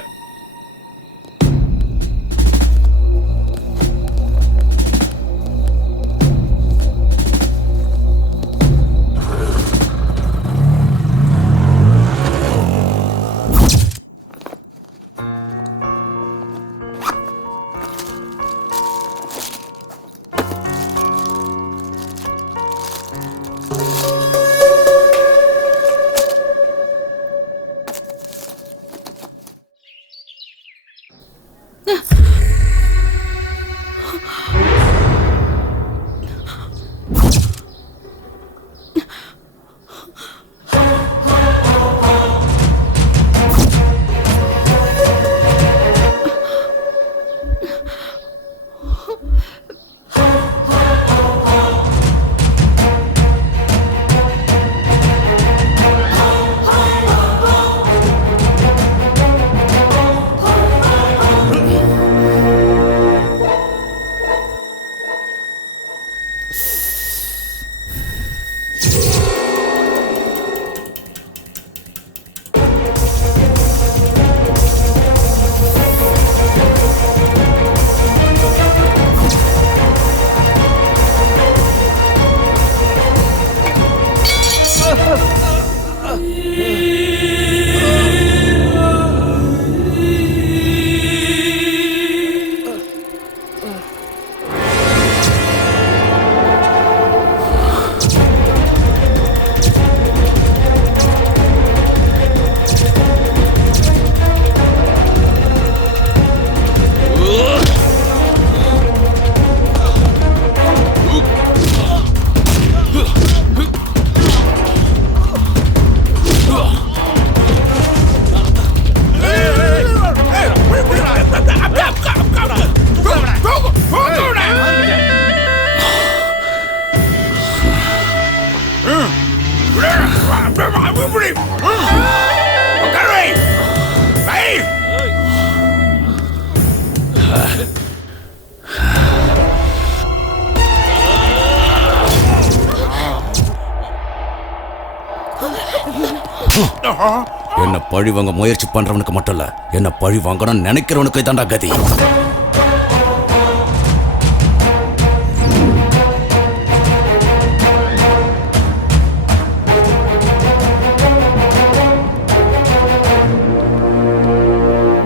என்ன பழி வாங்க முயற்சி பண்றவனுக்கு மட்டும் இல்ல, என்ன பழி வாங்கணும்னு நினைக்கிறவனுக்கு இதாண்டா கதி.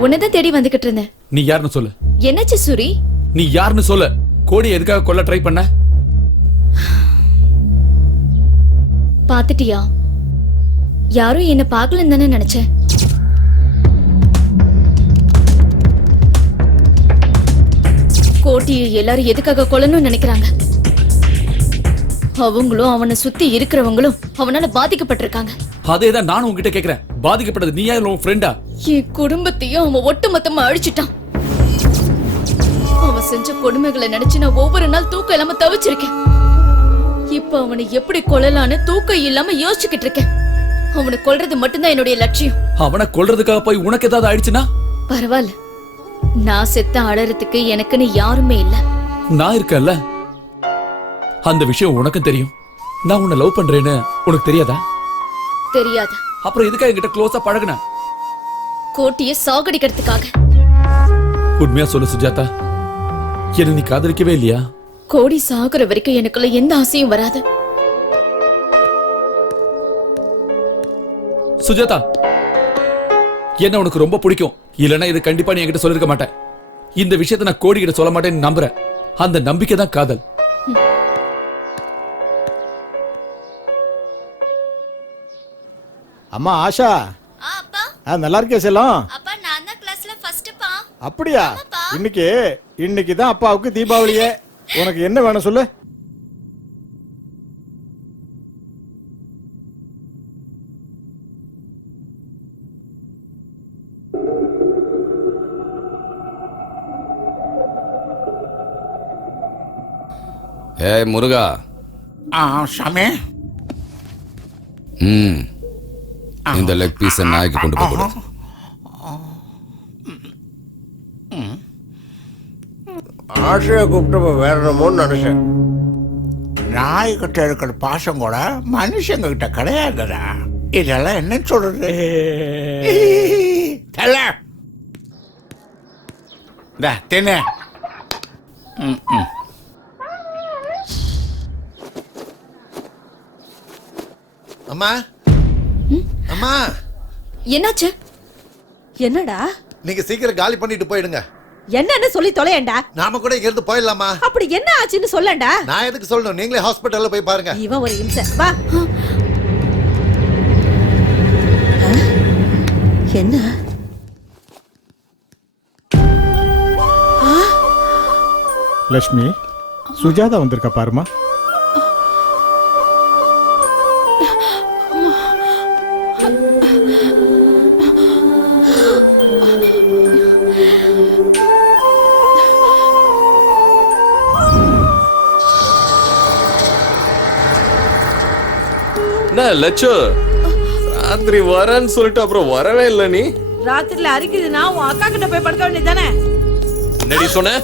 உன்னதான் தேடி வந்துகிட்டு இருந்தேன். நீ யாருன்னு சொல்லு. என்னாச்சு சூரி? நீ யாருன்னு சொல்லு. கோடி எதுக்காக கொல்ல ட்ரை பண்ண? பாத்துட்டியா? யாரும் என்ன பார்க்கலன்னு தானே நினைச்சேன். கோட்டியை எல்லாரும் எதுக்காக கொல்லணும்னு நினைக்கிறாங்க? அவங்களும் அவனை சுத்தி இருக்கிறவங்களும் அவனால பாதிக்கப்பட்டிருக்காங்க. அதேதான் நானும் உன்கிட்ட கேக்குறேன். பாதிக்கப்பட்டது நீயா இல்ல உன் ஃப்ரெண்டா? என் குடும்பத்தையும் அவன் ஒட்டுமொத்தமா அழிச்சிட்டான். அவன் செஞ்ச கொடுமைகளை நினைச்சு நான் ஒவ்வொரு நாள் தூக்கம் இல்லாம தவிச்சிருக்கேன். இப்ப அவனை எப்படி கொல்லலான்னு தூக்கம் இல்லாம யோசிச்சுக்கிட்டு இருக்கேன். அவனை கொல்றது மட்டும்தான் என்னுடைய லட்சியம். அவனை கொல்றதுக்காக போய் உனக்கு ஏதாவது ஆயிடுச்சுன்னா? பரவாயில்ல, நான் செத்த அழறதுக்கு எனக்குன்னு யாருமே இல்ல. நான் இருக்கேன்ல. அந்த விஷயம் உனக்கும் தெரியும். நான் உன்னை லவ் பண்றேன்னு உனக்கு தெரியாதா? தெரியாது. அப்புறம் எதுக்காக என்கிட்ட க்ளோஸா பழகுன? கோட்டியை சாகடிக்கிறதுக்காக. உண்மையா சொல்லு சுஜாதா, என்ன நீ காதலிக்கவே இல்லையா? கோடி சாகுற வரைக்கும் எனக்குள்ள எந்த ஆசையும் வராது. சுஜாதா, என்ன உனக்கு ரொம்ப பிடிக்கும். இல்லனா இது கண்டிப்பா நீ என்கிட்ட சொல்லிருக்க மாட்டேன். இந்த விஷயத்தை நான் கோடி கிட்ட சொல்ல மாட்டேன்னு நம்புறேன். அந்த நம்பிக்கை தான் காதல். அம்மா ஆஷா, நல்லா இருக்கே செல்லம். அப்பா நான் தான் கிளாஸ்ல ஃபர்ஸ்ட் பா. அப்படியா? இன்னைக்கு தான் அப்பாவுக்கு தீபாவளியே. உனக்கு என்ன வேணும் சொல்லு. ஏய் முருகா. சாமி. இந்த லெக் பீஸை நாய்க்கு கொண்டு போய் கொடு. ஆசையை கூப்பிட்டு வேற என்னமோன்னு நினைச்சேன். நாய்கிட்ட இருக்கிற பாசம் கூட மனுஷங்க கிட்ட கிடையாதுடா. இதெல்லாம் என்ன சொல்றது? தின்னு. அம்மா அம்மா, என்னாச்சு? என்னடா? நீங்க சீக்கிரம் காலி பண்ணிட்டு போயிடுங்க. என்னன்னு சொல்லி தொலையண்டா. நாம கூட இங்க இருந்து போயிடலாமா? அப்படி என்ன ஆச்சுன்னு சொல்லண்டா. நான் எதுக்கு சொல்லணும்? நீங்களே ஹாஸ்பிடல்ல போய் பாருங்க. இவன் ஒரு இம்சை. வா. என்ன? லட்சுமி, சுஜாதா வந்திருக்கா பாருமா. லட்சு, ராத்திரி வரேன்னு சொல்லிட்டு அப்புறம் வரவே இல்லை. நீ ராத்திரில அரிக்குதுன்னா உன் அக்கா கிட்ட போய் படுக்க வேண்டியதானே? என்னடி சொன்ன?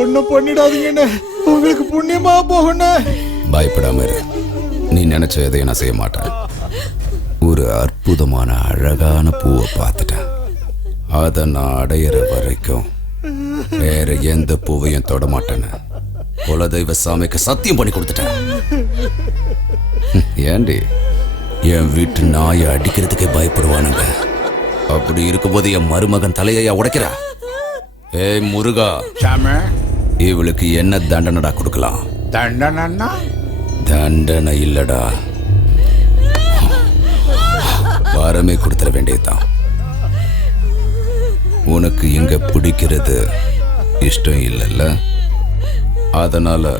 ஒண்ணும் பண்ணிடாதீங்கன்னு உங்களுக்கு புண்ணியமா போகணும். பயப்படாம இரு. நீ நினைச்ச எதையும் நான் செய்ய மாட்டேன். ஒரு அற்புதமான அழகான பூவை பார்த்துட்டேன். அதை நான் அடையிற வரைக்கும் வேற எந்த பூவையும் தொட மாட்டேன்னு குலதெய்வ சாமிக்கு சத்தியம் பண்ணி கொடுத்துட்டேன். ஏண்டி என் வீட்டு நாயை அடிக்கிறதுக்கே பயப்படுவானுங்க. அப்படி இருக்கும்போது என் மருமகன் தலையா உடைக்கிறா? ஏய் முருகா, சாமி இவளுக்கு என்ன தண்டனைடா கொடுக்கலாம்? தண்டனைன்னா? தண்டனை இல்லடா, வரமே கொடுத்துட வேண்டியதுதான். உனக்கு இங்க பிடிக்கிறது இஷ்டம் இல்லைல்ல, அதனால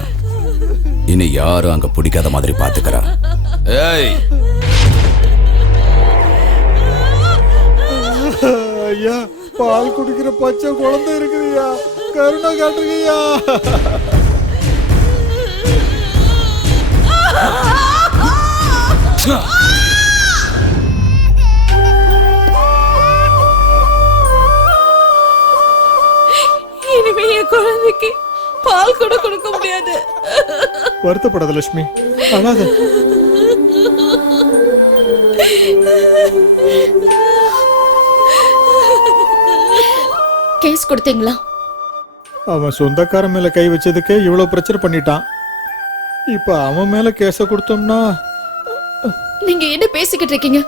இனி யாரும் அங்க பிடிக்காத மாதிரி பாத்துக்கிறா. ஏய் ஐயா, பால் குடிக்கிற பச்சை குழந்தை இருக்குதுயா, கருணை காட்டுங்கய்யா. இனிமே என் குழந்தைக்கு பால் கூட கொடுக்க முடியாது. வருத்தப்படாத லட்சுமி, அழாத. கேஸ் கொடுத்தீங்களா? அவன் சொந்தக்காரன் மேல கை வச்சதுக்கே இவ்வளவு பிரச்சனை பண்ணிட்டான். இப்ப அவன் மேல கேஸ கொடுத்தோம்னா நீங்க என்ன பேசிக்கிட்டு இருக்கீங்க?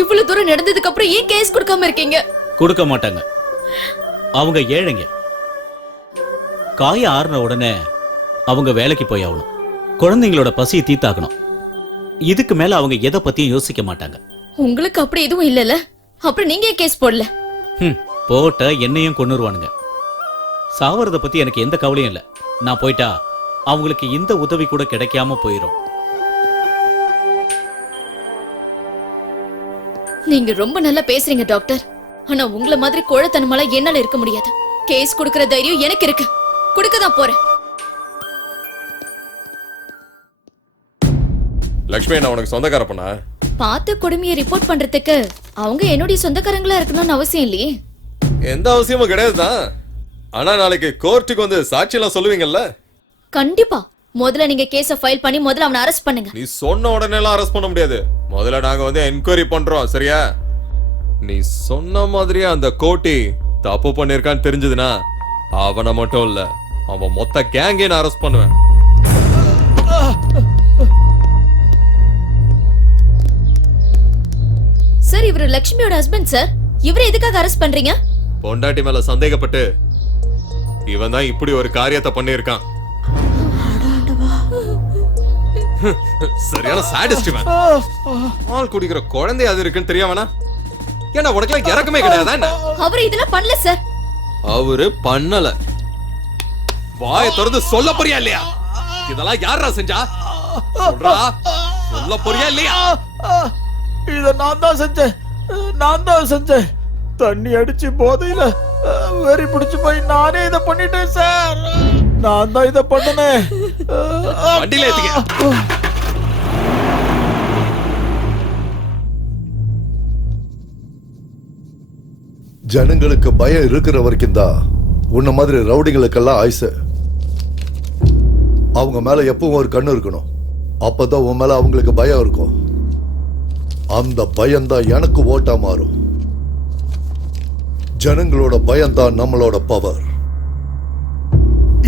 இவ்வளவு தூரம் நடந்ததுக்கு அப்புறம் ஏன் கேஸ் கொடுக்காம இருக்கீங்க? கொடுக்க மாட்டாங்க. அவங்க ஏழைங்க. காய ஆறுன உடனே அவங்க வேலைக்கு போய் ஆகணும். குழந்தைங்களோட பசியை தீத்தாக்கணும். இதுக்கு மேல அவங்க எதை பத்தியும் யோசிக்க மாட்டாங்க. உங்களுக்கு அப்படி எதுவும் இல்லல, அப்புறம் நீங்க ஏன் கேஸ் போடல? போட்ட என்னையும் கொன்னுருவானுங்க. சாவறத பத்தி எனக்கு எந்த கவலையும் இல்ல. நான் போயிட்டா அவங்களுக்கு இந்த உதவி கூட கிடைக்காம போயிரும். நீங்க ரொம்ப நல்லா பேசுறீங்க டாக்டர். ஆனா உங்களை மாதிரி கோழத்தனமால என்னால இருக்க முடியாது. கேஸ் கொடுக்கிற தைரியம் எனக்கு இருக்கு. கொடுக்கதான் போறேன். லக்ஷ்மி, நான் உனக்கு சொந்தக்கார பண்ணா? பார்த்த கொடுமையை ரிப்போர்ட் பண்றதுக்கு அவங்க என்னுடைய சொந்தக்காரங்களா இருக்கணும்னு அவசியம் இல்லையே. எந்த அவசியமும் கிடையாதுதான். ஆனா நாளைக்கு கோர்ட்டுக்கு வந்து சாட்சி எல்லாம் சொல்லுவீங்கல்ல? கண்டிப்பா. முதல்ல நீங்க கேஸ ஃபைல் பண்ணி முதல்ல அவனை அரெஸ்ட் பண்ணுங்க. நீ சொன்ன உடனே எல்லாம் அரெஸ்ட் பண்ண முடியாது. முதல்ல நாங்க வந்து என்கொயரி பண்றோம், சரியா? நீ சொன்ன மாதிரியே அந்த கோட்டி தப்பு பண்ணிருக்கான்னு தெரிஞ்சதுன்னா அவனை மட்டும் இல்ல, அவன் மொத்த கேங்கே நான் அரெஸ்ட் பண்ணுவேன். சார், இவரு லட்சுமியோட ஹஸ்பண்ட் சார். இவரை எதுக்காக அரெஸ்ட் பண்றீங்க? பொண்டாட்டி மேல சந்தேகப்பட்டு இவன் தான் இப்படி ஒரு காரியத்தை பண்ணிருக்கான். சரியான சாடிஸ்ட் இவன். பால் குடிக்கிற குழந்தை அது இருக்குன்னு தெரியாமனா? ஏன்னா உனக்கு இறக்கமே கிடையாதா என்ன? அவரு இதெல்லாம் பண்ணல சார். அவரு பண்ணல. வாயை திறந்து சொல்ல போறியா இல்லையா? இதெல்லாம் யாரா செஞ்சா? சொல்றா, சொல்ல போறியா இல்லையா? இத நான் தான் செஞ்சேன். தண்ணி அடிச்சு போதையில வெறி பிடிச்சு போய் நானே இத பண்ணிட்டேன் சார். நான் தான் இத பண்ணனேன். வண்டியில ஏத்துக்க. ஜனங்களுக்கு பயம் இருக்கிற வரைக்கும் தான் உன்ன மாதிரி ரவுடிகளுக்கெல்லாம் ஆயுசு. அவங்க மேல எப்பவும் ஒரு கண்ணு இருக்கணும். அப்பதான் உன் மேல அவங்களுக்கு பயம் இருக்கும். அந்த பயம்தான் எனக்கு ஓட்டா மாறும். ஜனங்களோட பயம்தான் நம்மளோட பவர்.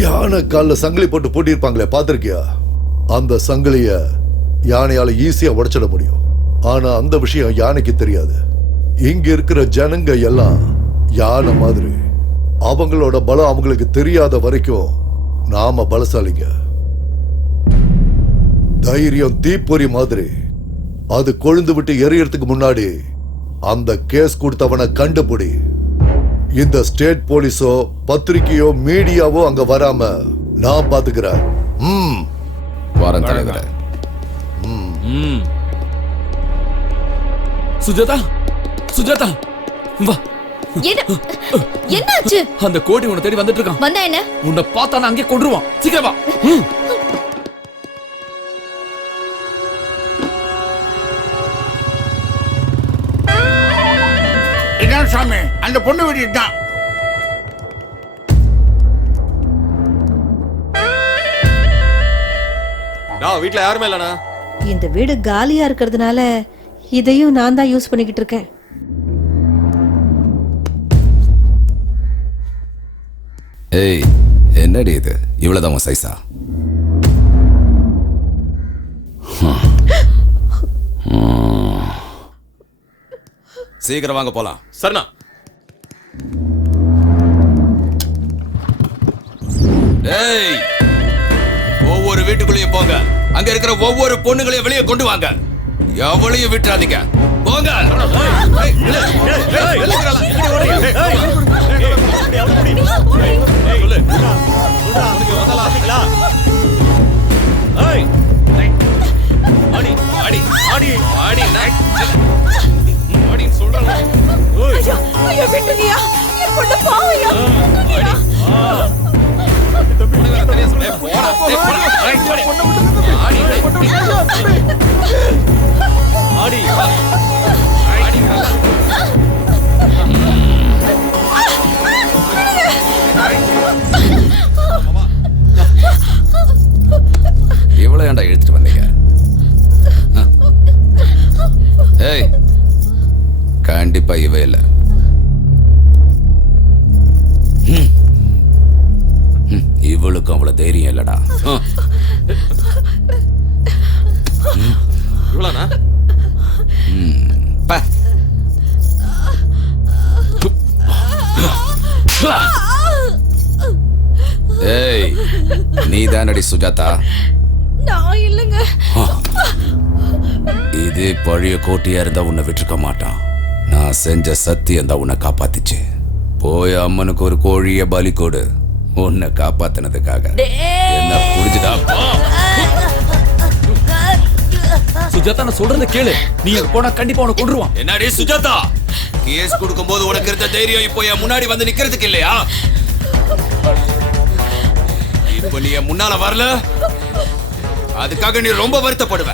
யானை கால சங்கிலி போட்டு பூட்டியிருப்பாங்களே, பாத்திருக்கியா? அந்த சங்கிலிய யானையால ஈஸியா உடைச்சிட முடியும். ஆனா அந்த விஷயம் யானைக்கு தெரியாது. இங்க இருக்கிற ஜனங்க எல்லாம் யானை மாதிரி. அவங்களோட பலம் அவங்களுக்கு தெரியாத வரைக்கும் நாம பலசாலிங்க. தைரியம் தீப்பொறி மாதிரி. அது கொழுந்து விட்டு எரியறதுக்கு முன்னாடி அந்த கேஸ் கொடுத்தவனை கண்டுபிடி. இந்த ஸ்டேட் போலீஸோ பத்திரிகையோ மீடியாவோ அங்க வராம நான் பாத்துக்கிறேன். வாரம் தலைவர. சுஜாதா வா. என்னாச்சு? அந்த கோடி உன்னை தேடி வந்துட்டு இருக்கான். வந்தா என்ன? உன்னை பார்த்தா நான் அங்கே கொன்றுவான். சீக்கிரம் வா. இதான் சாமி, அந்த பொண்ணு வீடு தான். நான் வீட்ல யாருமே இல்லனா? இந்த வீடு காலியா இருக்கிறதுனால இதையும் நான் தான் யூஸ் பண்ணிக்கிட்டு இருக்கேன். ஏய், என்னடி இது? இவ்வளவுதான் சைஸா? சீக்கிரம் வாங்க போலாம். சரிண்ணா. ஏய், ஒவ்வொரு வீட்டுக்குள்ளேயும் போங்க. அங்க இருக்கிற ஒவ்வொரு பொண்ணுங்களையும் வெளியே கொண்டு வாங்க. எவளையும் விட்டுறாதீங்க. போங்க. இவ்வளவு ஏன்டா இழுத்துட்டு வந்தீங்க? ஏய், கண்டிப்பா இவ இல்ல. இவளுக்கும் அவ்வளவு தைரியம் இல்லடா. இவ்வளோண்ணா? ஏய், நீ தானடி சுஜாதா? நான் இல்லைங்க. இதே பழைய கோட்டையா இருந்தா உன்னை விட்டுருக்க மாட்டான். நான் செஞ்ச சத்தியம் தான் உன்னை காப்பாத்திச்சு. போய் அம்மனுக்கு ஒரு கோழிய பலி கொடு, உன்னை காப்பாத்தினதுக்காக. என்ன புரிஞ்சுதா? சுஜாதா, நான் சொல்றத கேளு. நீ அங்க போனா கண்டிப்பா உன்னை கொன்றுவான். என்னடி சுஜாதா, கேஸ் கொடுக்கும்போது உனக்கு இருந்த தைரியம் இப்போ என் முன்னாடி வந்து நிக்கிறதுக்கு இல்லையா? இப்ப நீ என் முன்னால வரல, அதுக்காக நீ ரொம்ப வருத்தப்படுவ.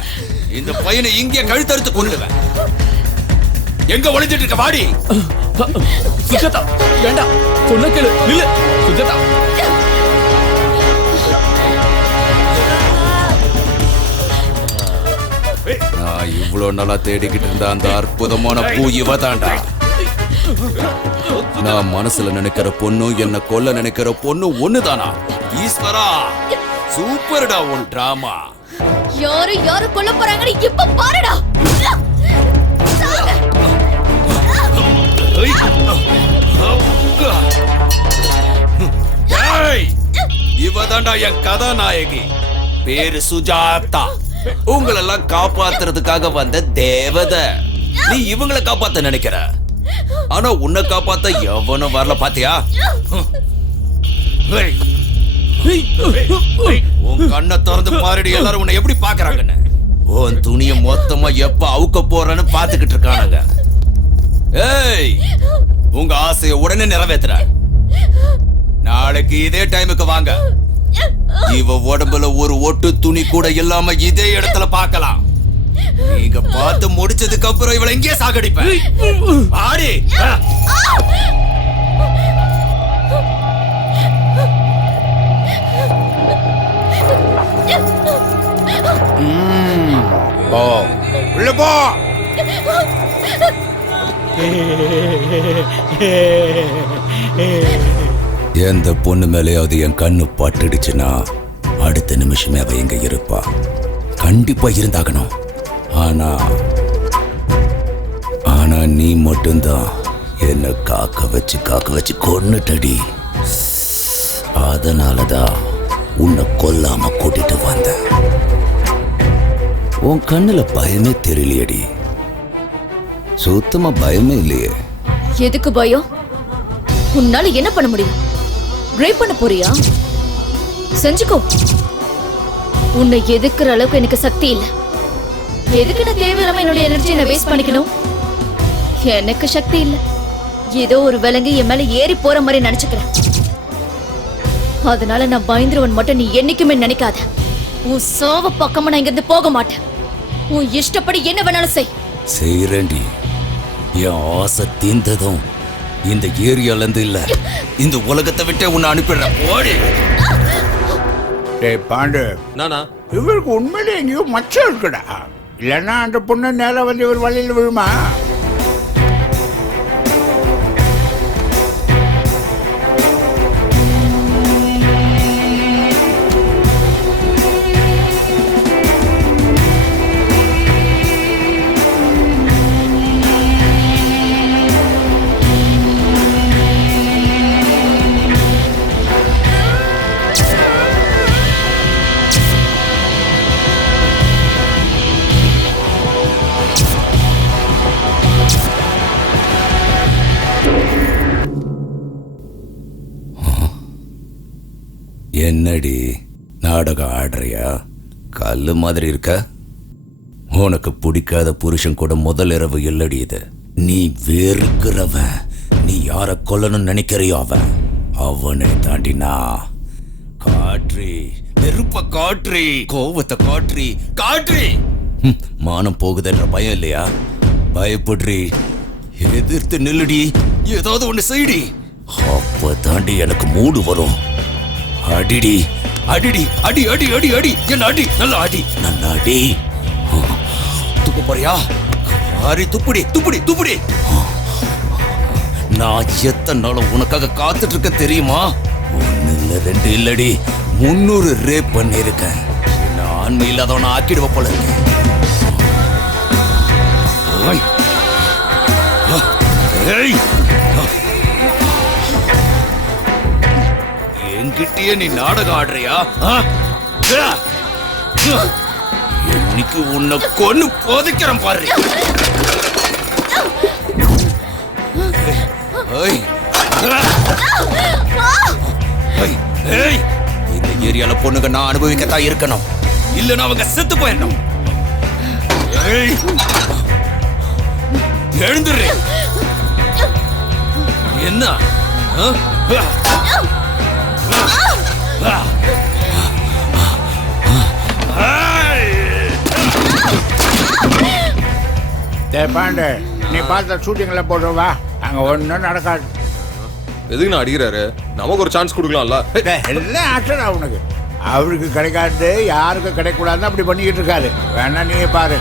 இந்த பையனை இங்கே கழுத்தறுத்து கொண்டுடுவேன். எங்க ஒளிஞ்சிட்டு இருக்க? வாடி. சுஜாதா, வேண்டாம். சொன்ன கேளு. இல்ல சுஜாதா. நான் இவ்வளவு நாளா தேடிக்கிட்டு இருந்த அந்த அற்புதமான பூ இவ தாண்டா. நான் மனசுல நினைக்கிற பொண்ணு, என்ன கொல்ல நினைக்கிற பொண்ணு ஒண்ணுதானா? ஈஸ்வரா, சூப்பர்டா உன் டிராமா. யாரு கொல்ல போறாங்கன்னு இப்ப பாருடா. இவ தாண்டா என் கதாநாயகி. பேரு சுஜாதா. உங்களெல்லாம் காப்பாத்துறதுக்காக வந்த தேவதை. நீ இவங்களை காப்பாத்த நினைக்கிற, ஆனா உன்னை காப்பாத்த எவனும் வரல. பாத்தியா? உன் கண்ணை திறந்து பாருடி, எல்லாரும் உன்னை எப்படி பாக்குறாங்கன்னு. உன் துணிய மொத்தமா எப்ப அவுக்க போறன்னு பாத்துக்கிட்டு இருக்கானுங்க. ஏய், உங்க ஆசையை உடனே நிறைவேத்துற. நாளைக்கு இதே டைமுக்கு வாங்க. இவ உடம்புல ஒரு ஒட்டு துணி கூட இல்லாம இதே இடத்துல பார்க்கலாம். நீங்க பார்த்து முடிச்சதுக்கு அப்புறம் இவளை எங்கே சாகடிப்பேன். ஆடி. போ, உள்ள போ. எந்த பொண்ணு மேலேயாவது என் கண்ணு பட்டுடுச்சுன்னா அடுத்த நிமிஷமே அவ எங்க இருப்பா. கண்டிப்பா இருந்தாகணும். ஆனா நீ மட்டும்தான் என்ன காக்க வச்சு கொன்னுட்டடி. அதனாலதான் உன்னை கொல்லாம கூட்டிட்டு வந்த. உன் கண்ணுல பயமே தெரியலையடி. சுத்தமா பயமே இல்லையே. எதுக்கு பயம்? உன்னால என்ன பண்ண முடியும்? ரேப் பண்ண போறியா? செஞ்சுக்கோ. உன்னை எதுக்குற அளவுக்கு எனக்கு சக்தி இல்ல. எதுக்கு நான் தேவையில்லாம என்னோட எனர்ஜியை நான் வேஸ்ட் பண்ணிக்கணும்? எனக்கு சக்தி இல்ல. ஏதோ ஒரு விலங்கு என் மேல ஏறி போற மாதிரி நினைச்சுக்கிறேன். அதனால நான் பயந்துருவன் மட்டும் நீ என்னைக்குமே நினைக்காத. உன் சாவ பக்கமா நான் இங்கிருந்து போக மாட்டேன். உன் இஷ்டப்படி என்ன வேணாலும் செய். செய்யறேன்டி. என் ஆசை தீர்ந்ததும் இந்த ஏரியால இருந்து இல்ல, இந்த உலகத்தை விட்டு உன்னை அனுப்பிடுறேன். ஓடி. டேய் பாண்டு, நானா? இவருக்கு உண்மையிலே எங்கேயோ மச்சம் இருக்குடா. இல்லைன்னா அந்த பொண்ணு நேரம் வந்து இவர் வழியில் விழுமா? என்னடி நாடகம் ஆடுறியா? கல்லு மாதிரி இருக்க. உனக்கு பிடிக்காத புருஷன் கூட முதல் இரவு இல்லடி இது. நீ வெறுக்கிறவன். நீ யார கொல்லணும்னு நினைக்கிறியோ அவனை தாண்டினா காற்றி நெருப்ப காற்றி கோவத்தை காற்றி மானம் போகுதுன்ற பயம் இல்லையா? பயப்படுறி எதிர்த்து நில்லுடி, ஏதாவது ஒண்ணு செய்டி. அப்ப தாண்டி எனக்கு மூடு வரும். அடிடி அடிடி அடி அடி அடி அடி என்ன அடி, நல்லா அடி, நல்லா அடி. துப்பு போறியா? அரி துப்புடி துப்புடி துப்புடி. நான் எத்தனை நாளும் உனக்காக காத்துட்டு இருக்க தெரியுமா? 1 இல்ல 2 இல்லடி 300 ரேப் பண்ணிருக்கேன். என்ன ஆண்மை இல்லாதவன ஆக்கிடுவ போல இருக்கேன். என்கிட்டயே நீ நாடகம் ஆடுறியா? இன்னைக்கு உன்னை கொன்னு போதைக்கிறேன் பாரு. இந்த ஏரியால பொண்ணுங்க நான் அனுபவிக்கத்தான் இருக்கணும், இல்லைன்னா அவங்க செத்து போயிடணும். எழுந்துரு. என்ன பாண்டு, நீ பார்த்த ஷூட்டிங்ல போடுவா, அங்க ஒன்றும் நடக்காது. எதுக்கு நான் அடிக்கிறாரு? நமக்கு ஒரு சான்ஸ் கொடுக்கலாம்ல. எல்லாம் ஆக்ஷன் அவனுக்கு. அவருக்கு கிடைக்காது, யாருக்கும் கிடைக்கூடாதுன்னு அப்படி பண்ணிக்கிட்டு இருக்காரு. வேணா நீ பாரு.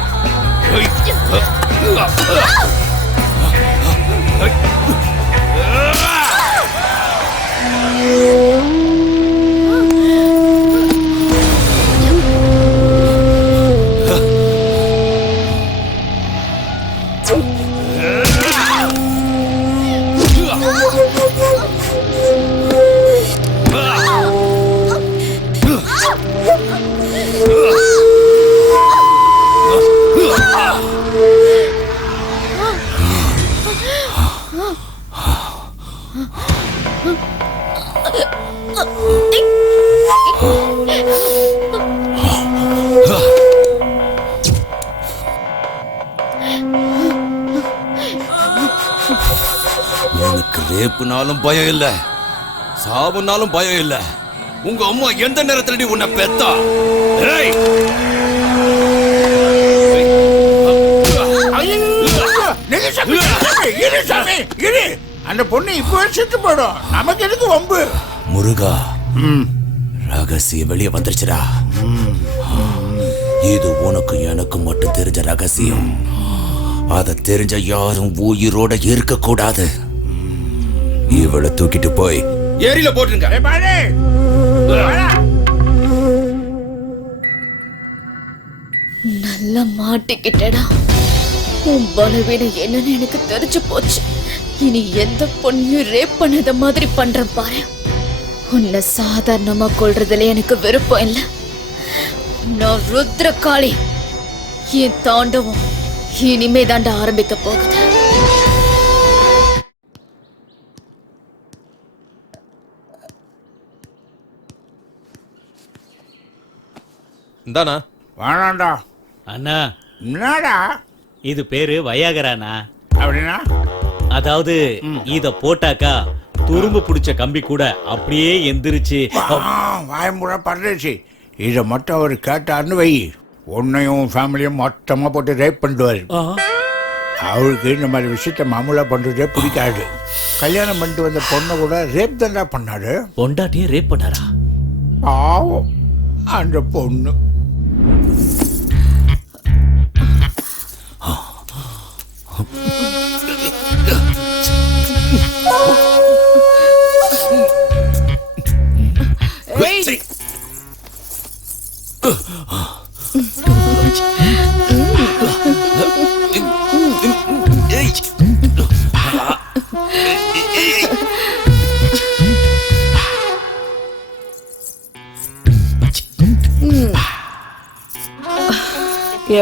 உனக்கு ரேப்புனாலும் பயம் இல்ல, சாவுனாலும் பயம் இல்ல. உங்க அம்மா எந்த நேரத்துல உன்னை பெத்தா? அந்த பொண்ணு இப்ப செத்து போடும், நமக்கு எதுக்கு வம்பு? முருகா, ரகசியம் வெளியே வந்துருச்சுடா. இது உனக்கு எனக்கு மட்டும் தெரிஞ்ச ரகசியம். அத தெரிஞ்ச யாரும் உயிரோட இருக்க கூடாது. இவளை தூக்கிட்டு போய் ஏரியில போட்டுருங்க. நல்லா மாட்டிக்கிட்டடா. உன் பலவீனம் என்னன்னு எனக்கு தெரிஞ்சு போச்சு. இனி எந்த பொண்ணையும் ரேப் பண்ணத மாதிரி பண்றேன் பாரு. உன்னை சாதாரணமா கொல்றதுல எனக்கு விருப்பம் இல்லை. நான் ருத்ரகாளி. என் தாண்டவம் இனிமே தாண்ட ஆரம்பிக்க போகுது. இந்தானா? வேணாண்டா. அண்ணா, என்னடா இது பேரு வயாகரானா? அப்படின்னா அதாவது இத போட்டாக்கா துரும்பு பிடிச்ச கம்பி கூட அப்படியே எந்திரிச்சு வாயமுறை பரதேசி. இதை மட்டும் அவர் கேட்டார்னு வை, உன்னையும் ஃபேமிலியும் மொத்தமா போட்டு ரேப் பண்ணிடுவாரு. அவருக்கு இந்த மாதிரி விஷயத்த மாமூலா பண்றதே பிடிக்காது. கல்யாணம் பண்ணிட்டு வந்த பொண்ணை கூட ரேப் தான்டா பண்ணாரு. பொண்டாட்டியே ரேப் பண்ணாரா? பாவம் அந்த பொண்ணு.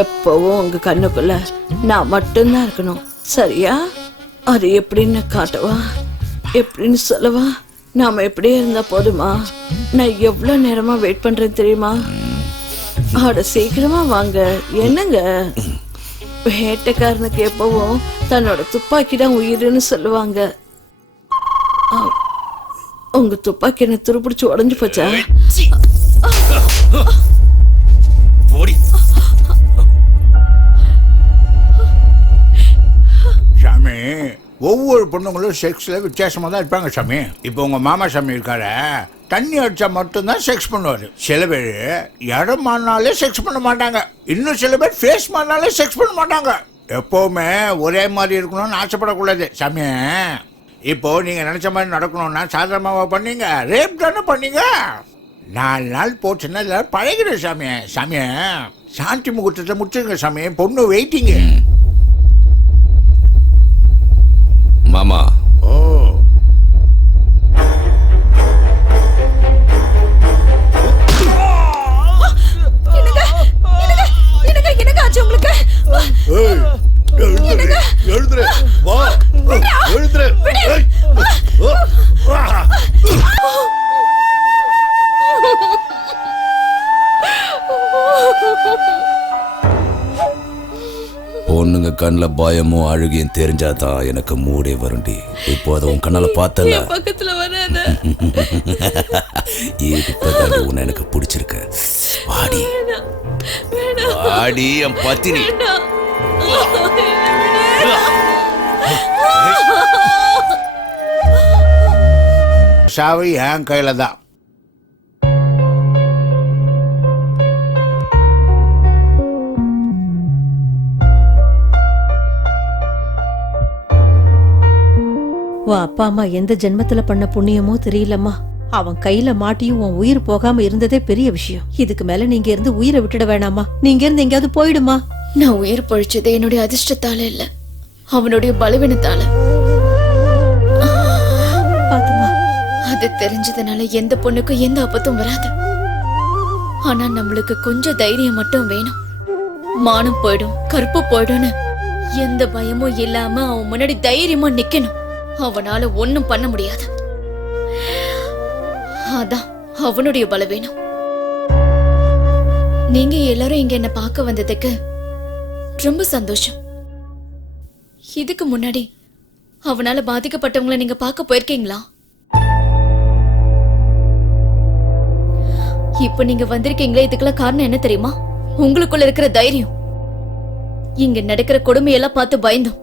எப்பவும் உங்க கண்ணுக்குள்ள நான் மட்டும்தான் இருக்கணும், சரியா? அது எப்படின்னு காட்டவா, எப்படின்னு சொல்லவா? நாம எப்படியே இருந்தா போதுமா? நான் எவ்வளவு நேரமா வெயிட் பண்றேன் தெரியுமா? அட சீக்கிரமா வாங்க. என்னங்க, வேட்டைக்காரனுக்கு எப்பவும் தன்னோட துப்பாக்கி தான் உயிருன்னு சொல்லுவாங்க. உங்க துப்பாக்கி என்ன துருப்பிடிச்சு உடஞ்சு போச்சா? சாமி, ஒவ்வொரு பொண்ணுங்களும் செக்ஸ்ல வித்தியாசமா தான் இருப்பாங்க சாமி. இப்போ உங்க மாமா சாமி இருக்காரு, தண்ணி அடிச்சா மட்டும்தான் செக்ஸ் பண்ணுவாரு. சில பேர் இடம் மாறினாலே செக்ஸ் பண்ண மாட்டாங்க. இன்னும் சில பேர் ஃபேஸ் மாறினாலே செக்ஸ் பண்ண மாட்டாங்க. எப்பவுமே ஒரே மாதிரி இருக்கணும்னு ஆசைப்படக்கூடாது சாமி. இப்போ நீங்க நினைச்ச மாதிரி நடக்கணும்னா சாதாரணமாக பண்ணீங்க, ரேப் தானே பண்ணீங்க. 4 நாள் போச்சுன்னா எல்லாரும் பழகிடும் சாமி. சாமி, சாந்தி முகூர்த்தத்தை முடிச்சுங்க சாமி. பொண்ணு வெயிட்டிங்க. மாமா. ஓ, என்னங்க ஆச்சு உங்களுக்கு? எழுதுறே வா, எழுதுறே. பொண்ணுங்க கண்ணில் பயமும் அழுகியும் தெரிஞ்சாதான் எனக்கு மூடே வருண்டி. இப்போ அதை உன் கண்ணால பார்த்தல, பக்கத்துல வராத. இப்பதான் உன்னை எனக்கு பிடிச்சிருக்கு. வாடி வாடி என் பத்தினி. சாவி என் கையில தான். உன் அப்பா அம்மா எந்த ஜென்மத்துல பண்ண புண்ணியமோ தெரியலம்மா. அவன் கையில மாட்டியும் உன் உயிர் போகாம இருந்ததே பெரிய விஷயம். இதுக்கு மேல நீங்க இருந்து உயிரை விட்டுட வேணாமா? நீங்க இருந்து எங்கேயாவது போயிடுமா? நான் உயிர் பொழிச்சது என்னுடைய அதிர்ஷ்டத்தால இல்ல, அவனுடைய பலவீனத்தால. அது தெரிஞ்சதுனால எந்த பொண்ணுக்கும் எந்த ஆபத்தும் வராது. ஆனா நம்மளுக்கு கொஞ்சம் தைரியம் மட்டும் வேணும். மானம் போயிடும், கற்பு போயிடும்னு எந்த பயமும் இல்லாம அவன் முன்னாடி தைரியமா நிக்கணும். அவனால ஒண்ணும் பண்ண முடியாது. அதான் அவனுடைய பலவீனம். நீங்க எல்லாரும் இங்க என்ன பார்க்க வந்ததுக்கு ரொம்ப சந்தோஷம். இதுக்கு முன்னாடி அவனால பாதிக்கப்பட்டவங்களை நீங்க பார்க்க போயிருக்கீங்களா? இப்ப நீங்க வந்திருக்கீங்களே, இதுக்கெல்லாம் காரணம் என்ன தெரியுமா? உங்களுக்குள்ள இருக்கிற தைரியம். இங்க நடக்கிற கொடுமையெல்லாம் பார்த்து பயந்தோம்,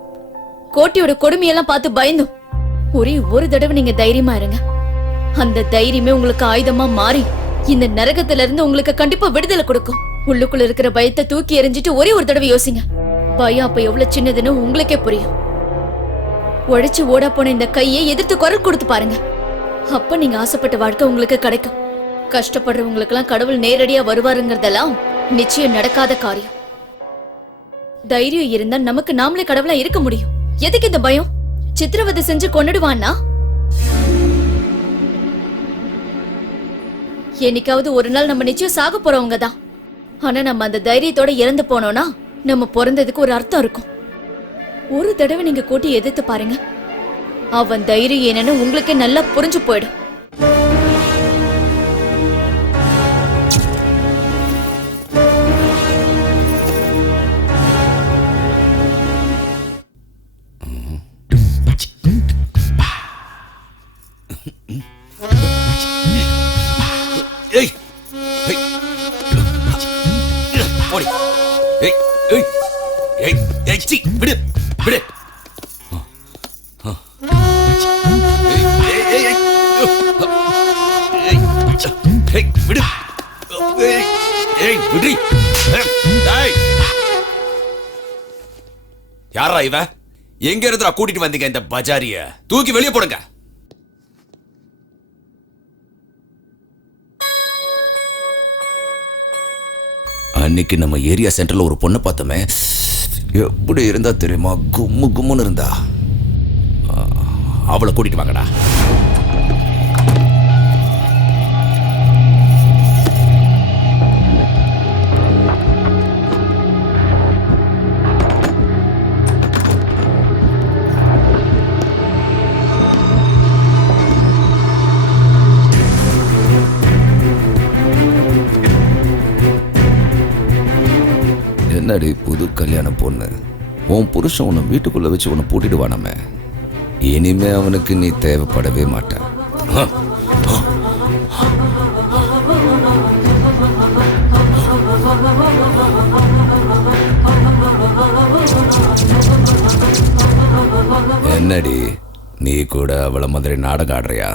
கோட்டியோட கொடுமையெல்லாம் பார்த்து பயந்தோம். ஒரே ஒரு தடவை நீங்க தைரியமா இருங்க. அந்த தைரியமே உங்களுக்கு ஆயுதமா மாறி இந்த நரகத்துல இருந்து உங்களுக்கு கண்டிப்பா விடுதலை கொடுக்கும். உள்ளுக்குள்ள இருக்கிற பயத்தை தூக்கி எறிஞ்சிட்டு ஒரே ஒரு தடவை யோசிங்க. பயம் அப்ப எவ்வளவு சின்னதுன்னு உங்களுக்கே புரியும். உழைச்சு ஓடா போன இந்த கையை எதிர்த்து குரல் கொடுத்து பாருங்க. அப்ப நீங்க ஆசைப்பட்ட வாழ்க்கை உங்களுக்கு கிடைக்கும். கஷ்டப்படுறவங்களுக்கு எல்லாம் கடவுள் நேரடியா வருவாருங்கிறதெல்லாம் நிச்சயம் நடக்காத காரியம். தைரியம் இருந்தா நமக்கு நாமளே கடவுளா இருக்க முடியும். எதுக்கு இந்த பயம்? சித்திரவதை செஞ்சு கொன்னுடுவான்னா? என்னைக்காவது ஒரு நாள் நம்ம நிச்சயம் சாக போறவங்க தான். ஆனா நம்ம அந்த தைரியத்தோட இறந்து போனோம்னா நம்ம பிறந்ததுக்கு ஒரு அர்த்தம் இருக்கும். ஒரு தடவை நீங்க கூட்டி எதிர்த்து பாருங்க. அவன் தைரியம் என்னன்னு உங்களுக்கே நல்லா புரிஞ்சு போயிடும். ஏய் ஏய் ஓடி ஏய் ஏய் ஏய் ஏய் சி விடு விடு ஏய் ஏய் ஏய் ஏய் விடு ஏய் ஏய் விடு டேய் யாரா இவ? எங்க இருந்துடா கூட்டிட்டு வந்தீங்க இந்த பஜாரிய? தூக்கி வெளியே போடுங்க. அன்னைக்கு நம்ம ஏரியா சென்டர்ல ஒரு பொண்ணை பார்த்தோமே, எப்படி இருந்தா தெரியுமா? கும்மு கும்முன்னு இருந்தா. அவளை கூட்டிட்டு வாங்கடா. புது கல்யாண பொண்ணு. உன் புருஷன் உன்னை வீட்டுக்குள்ள வச்சு உன்னை பூட்டிடுவானாமே. இனிமே அவனுக்கு நீ தேவைப்படவே மாட்ட. என்னடி நீ கூட அவளை மாதிரி நாடகம் ஆடுறியா?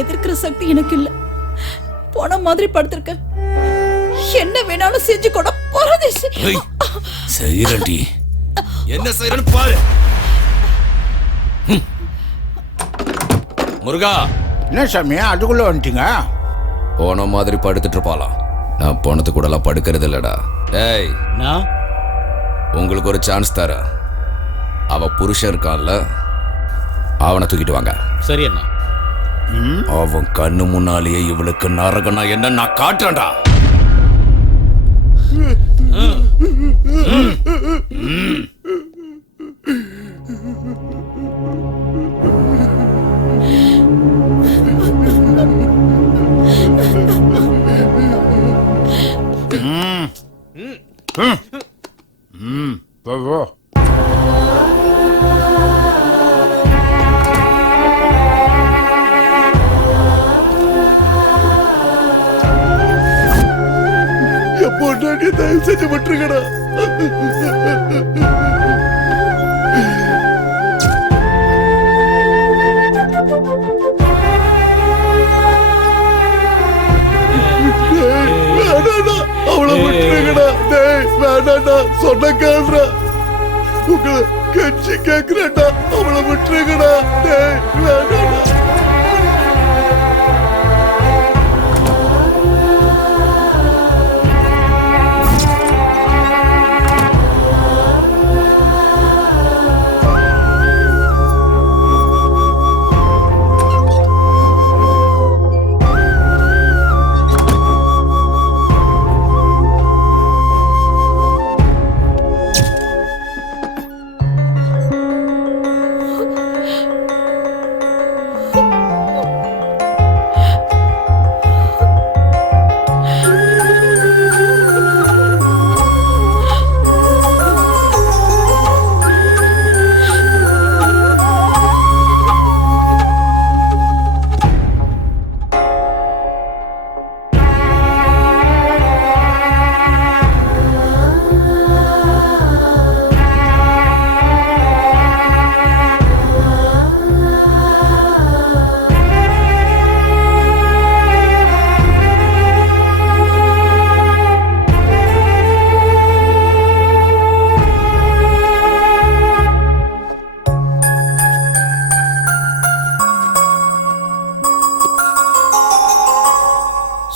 எதிர்க்கிற சக்தி எனக்கு இல்ல. போன மாதிரி படுத்திருக்க. என்ன வேணாலும் செஞ்சு கூட பரதேசி. செய்யறடி, என்ன செய்யறன்னு பாரு. முருகா, என்ன சாமி அதுக்குள்ள வந்துட்டீங்க? போன மாதிரி படுத்துட்டு இருப்பாளாம். நான் போனது கூட எல்லாம் படுக்கிறது இல்லடா. டேய், உங்களுக்கு ஒரு சான்ஸ் தர. அவ புருஷன் இருக்கான்ல, அவனை தூக்கிட்டு வாங்க. சரி அண்ணா. அவன் கண்ணு முன்னாலேயே இவளுக்கு நரகனா என்ன நான் காட்டுறேன்டா. போ. பொண்டாட்டி தயவு செஞ்சு விட்டுருக்கடா. வேணாடா, அவளை விட்டுருக்கடா. வேணாடா, சொன்ன கேள்றா. உங்களை கெஞ்சி கேக்குறேன்டா, அவளை விட்டுருக்கடா. வேணாடா.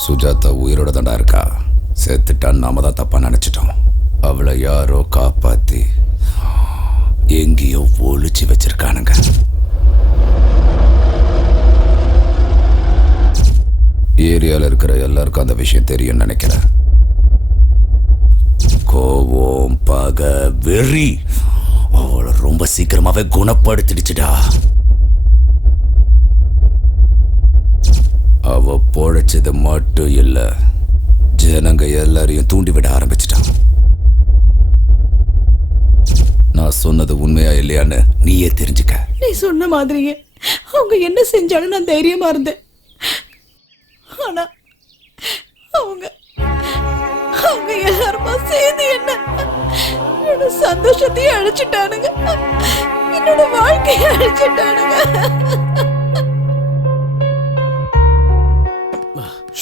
சுஜாதா உயிரோட தாண்டா இருக்கா. செத்துட்டான்னு நாம தான் தப்பா நினைச்சிட்டோம். அவளை யாரோ காப்பாத்தி எங்கேயோ ஒளிச்சு வச்சிருக்கானுங்க. ஏரியால இருக்கிற எல்லாருக்கும் அந்த விஷயம் தெரியும் நினைக்கிறேன். கோவம், பகை, வெறி அவளை ரொம்ப சீக்கிரமாவே குணப்படுத்திடுச்சுடா. அவ பொழைச்சது மட்டும் இல்ல, ஜனங்க எல்லாரையும் தூண்டிவிட ஆரம்பிச்சிட்டான். நான் சொன்னது உண்மையா இல்லையான்னு நீயே தெரிஞ்சுக்க. நீ சொன்ன மாதிரியே அவங்க என்ன செஞ்சாலும் நான் தைரியமா இருந்தேன். ஆனா அவங்க எல்லாருமா சேர்ந்து என்னோட சந்தோஷத்தையும் அழிச்சிட்டானுங்க, என்னோட வாழ்க்கையை அழிச்சிட்டானுங்க.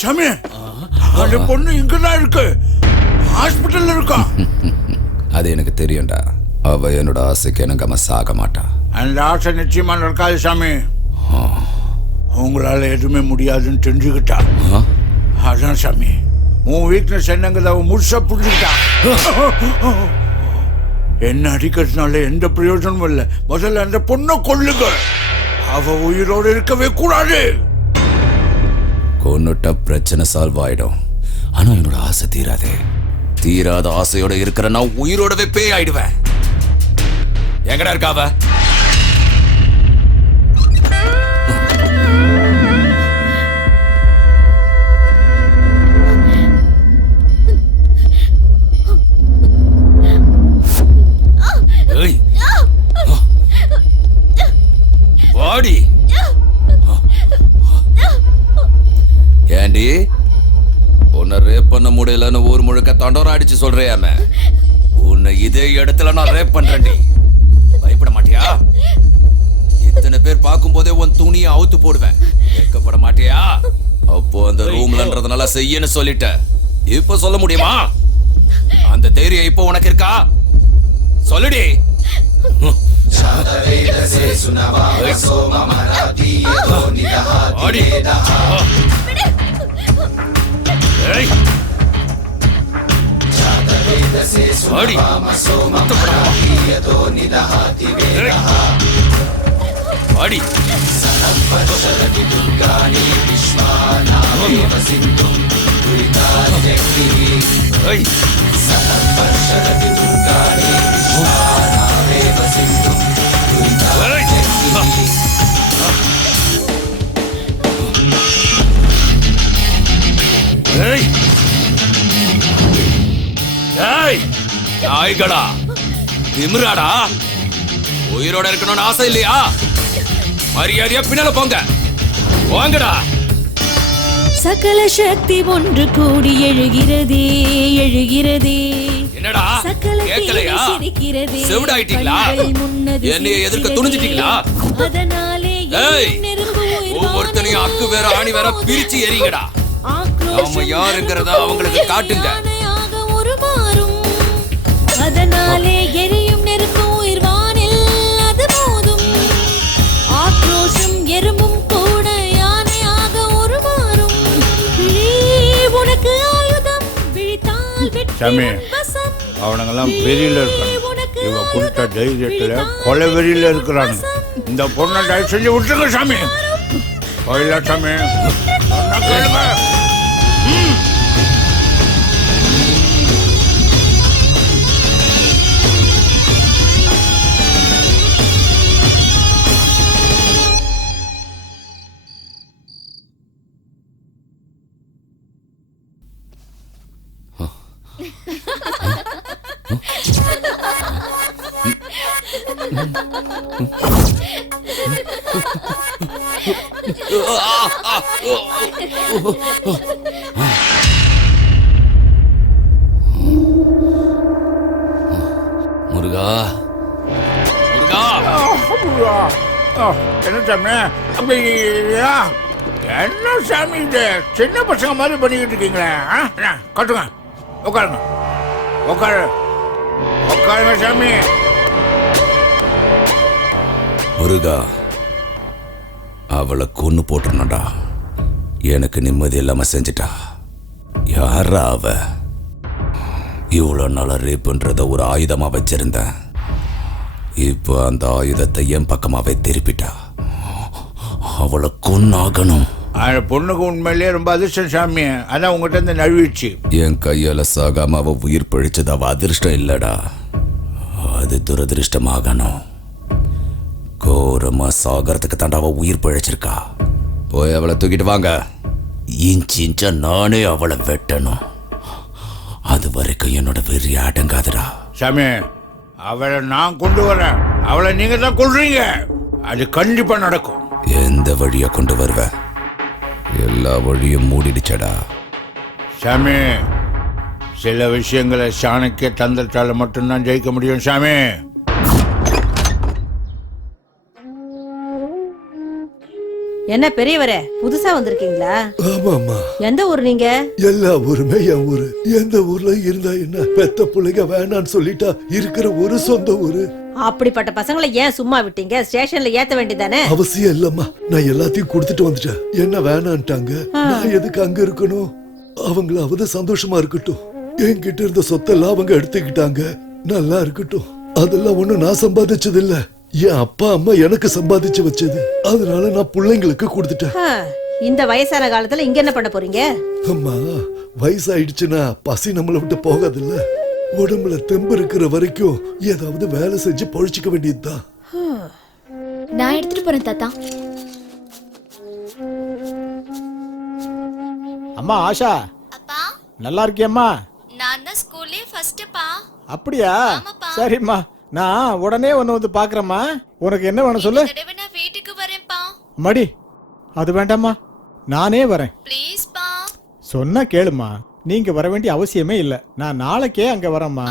சாமி, அந்த பொண்ணு இங்கதான் இருக்கு, ஹாஸ்பிட்டல்ல இருக்கா. அது எனக்கு தெரியும்டா. அவ என்னோட ஆசைக்கு எனக்கு சாக மாட்டா. அந்த ஆசை நிச்சயமா நடக்காது சாமி. உங்களால எதுவுமே முடியாதுன்னு தெரிஞ்சுக்கிட்டா. அதான் சாமி, உன் வீக்னஸ் என்னங்கிறத அவன் முழுசா புரிஞ்சுக்கிட்டா. என்ன அடிக்கிறதுனால எந்த பிரயோஜனமும் இல்லை. முதல்ல அந்த பொண்ணை கொல்லுங்க. அவ உயிரோடு இருக்கவே கூடாது. கொன்னுட்டா பிரச்சனை சால்வ் ஆயிடும். ஆனா என்னோட ஆசை தீராதே. தீராத ஆசையோட இருக்கிற நான் உயிரோடவே பேய் ஆயிடுவேன். எங்கடா இருக்காவ? வாடி. ஏண்டி உன்னை ரேப் பண்ண முடியலன்னு ஊர் முழுக்க தண்டோரம் அடிச்சு சொல்றியாமே, உன்னை இதே இடத்துல நான் ரேப் பண்றேன்டி. பயப்பட மாட்டியா? இத்தனை பேர் பார்க்கும் போதே உன் துணியை அவுத்து போடுவேன். கேட்கப்பட மாட்டியா? அப்போ அந்த ரூம்லன்றதுனால செய்யன்னு சொல்லிட்ட. இப்ப சொல்ல முடியுமா? அந்த தைரியம் இப்போ உனக்கு இருக்கா? சொல்லுடி. நாய்களா, திமிராடா, உயிரோட இருக்கணும்னு ஆசை இல்லையா? மரியாதையா பின்னால போங்க. வாங்கடா. சகல சக்தி ஒன்று கூடி எழுகிறதே எழுகிறதே. என்னடா கேட்கலையா? செவிடாயிட்டீங்களா? என்னைய எதிர்க்க துணிஞ்சிட்டீங்களா? ஒவ்வொருத்தனையும் அக்கு வேற ஆணி வேற பிரிச்சு எறிங்கடா. நாம யாருங்கிறத அவங்களுக்கு காட்டுங்க. அதனாலே எரியும் நெருப்பு உயிர் வானில் அது மோதும். ஆக்ரோஷம் எறும்பும் கூட யானையாக உருமாறும். உனக்கு ஆயுதம் விழித்தால் சாமி, அவனுங்கெல்லாம் வெறியில இருக்காங்க. இவ கொடுத்த தைரியத்துல கொலை வெறியில இருக்கிறாங்க. இந்த பொண்ணை தயவு செஞ்சு விட்டுருங்க சாமி. போயிடல சாமி. கேளுங்க. முருகா, என்ன சாமி என்ன சாமி இது சின்ன பசங்க மாதிரி பண்ணிக்கிட்டு இருக்கீங்களே? கட்டுங்க, உட்காருங்க, உட்காருங்க சாமி. முருகா, அவளை கொன்னு போட்டுருந்தா. எனக்கு நிம்மதி இல்லாம செஞ்சிட்டா. யாரா அவ? இவ்வளவு நாள ரேப்புன்றத ஒரு ஆயுதமா வச்சிருந்தேன். இப்போ அந்த ஆயுதத்தை என் பக்கமாவே திருப்பிட்டா. அவளை கொன்னாகணும். அந்த பொண்ணுக்கு உண்மையிலேயே ரொம்ப அதிர்ஷ்டம் சாமி. அதான் உங்ககிட்ட இருந்து நழுவிடுச்சு. என் கையால சாகாம அவ உயிர் பழிச்சது அவ அதிர்ஷ்டம் இல்லடா, அது துரதிருஷ்டமாகணும். கோரமா சாகறதுக்கு தாண்டா அவ உயிர் பழிச்சிருக்கா. போய் அவளை தூக்கிட்டு வாங்க. இன்ச்சா நானே அவளை வெட்டணும். அது வரைக்கும் என்னோட வெறி அடங்காதுடா. சாமி, அவளை நான் கொண்டு வரேன். அவளை நீங்க தான் கொள்றீங்க. அது கண்டிப்பா நடக்கும். எந்த வழியா கொண்டு வருவ? எல்லா வழியும் மூடிடுச்சடா. சாமி, சில விஷயங்களை சாணக்கிய தந்திரத்தால மட்டும்தான் ஜெயிக்க முடியும் சாமி. என்ன பெரியவரே புதுசா வந்திருக்கீங்களா? ஆமாமா. எந்த ஊர் நீங்க? எல்லா ஊருமே என் ஊரு. எந்த ஊர்ல இருந்தா என்ன, பெத்த பிள்ளைங்க வேணான்னு சொல்லிட்டா இருக்கிற ஒரு சொந்த ஊரு. அப்படிப்பட்ட பசங்களை ஏன் சும்மா விட்டீங்க? ஸ்டேஷன்ல ஏத்த வேண்டியதானே? அவசியம் இல்லம்மா, நான் எல்லாத்தையும் கொடுத்துட்டு வந்துட்டேன். என்ன வேணான்ட்டாங்க, நான் எதுக்கு அங்க இருக்கணும்? அவங்களாவது சந்தோஷமா இருக்கட்டும். என்கிட்ட இருந்த சொத்தெல்லாம் அவங்க எடுத்துக்கிட்டாங்க, நல்லா இருக்கட்டும். அதெல்லாம் ஒண்ணும் நான் சம்பாதிச்சது இல்ல, என் அப்பா அம்மா எனக்கு சம்பாதிச்சு வச்சது. அதனால நான் பிள்ளைங்களுக்கு கொடுத்துட்டேன். இந்த வயசான காலத்துல இங்க என்ன பண்ண போறீங்க? அம்மா, வயசாயிடுச்சுன்னா பசி நம்மளை விட்டு போகாதுல்ல. உடம்புல தெம்பு இருக்கிற வரைக்கும் ஏதாவது வேலை செஞ்சு பொழைச்சிக்க வேண்டியதுதான். நான் எடுத்துட்டு போறேன் தாத்தா. அம்மா ஆஷா, நல்லா இருக்கியம்மா? நான் தான் ஸ்கூல்லே ஃபர்ஸ்ட்பா. அப்படியா? சரிம்மா, நான் உடனே வந்து பாக்குறேம்மா. உனக்கு என்ன வேணும் சொல்லு. நான் வீட்டுக்கு வரேன்ப்பா. மடி, அது வேண்டாம்மா, நானே வரேன். ப்ளீஸ் பா. சொன்னா கேளுமா, நீங்க வர வேண்டிய அவசியமே இல்ல. நான் நாளைக்கே அங்க வரேம்மா.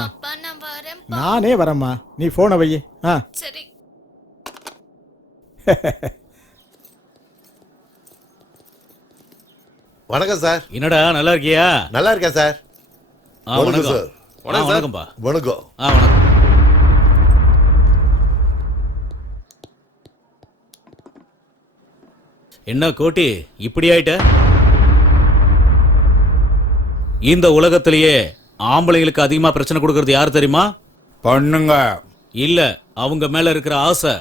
நானே வரேம்மா, நீ போன வை. சரி. வணக்கம் சார். என்னடா நல்லா இருக்கியா? நல்லா இருக்கேன் சார். வணக்கம் சார். வணக்கம்பா. வணக்கம். வணக்கம். என்ன கோட்டி இப்படி ஆயிட்ட? இந்த உலகத்திலேயே ஆம்பளைங்களுக்கு அதிகமா பிரச்சனை கொடுக்கறது யாரு தெரியுமா? பண்ணுங்க. இல்ல, அவங்க மேல இருக்கிற ஆசை.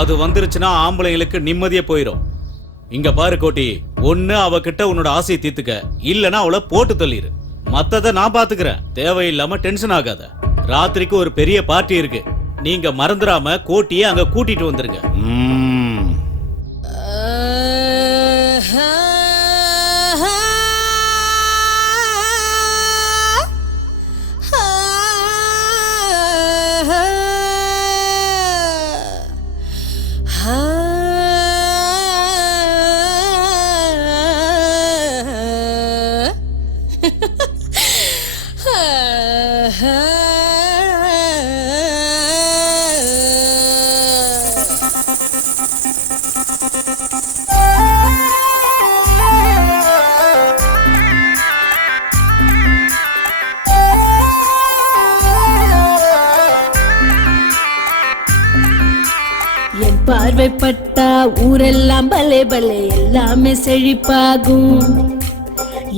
அது வந்துருச்சுன்னா ஆம்பளைங்களுக்கு நிம்மதியே போயிடும். இங்க பாரு கோட்டி, ஒண்ணு அவகிட்ட உன்னோட ஆசையை தீர்த்துக்க, இல்லனா அவளை போட்டு தள்ளிரு. மத்தத நான் பாத்துக்கிறேன். தேவையில்லாம டென்ஷன் ஆகாத. ராத்திரிக்கு ஒரு பெரிய பார்ட்டி இருக்கு, நீங்க மறந்துடாம கோட்டியை அங்க கூட்டிட்டு வந்துருங்க. என் பார்வைப்பட்டா ஊரெல்லாம் பலே பலே எல்லாமே செழிப்பாகும்.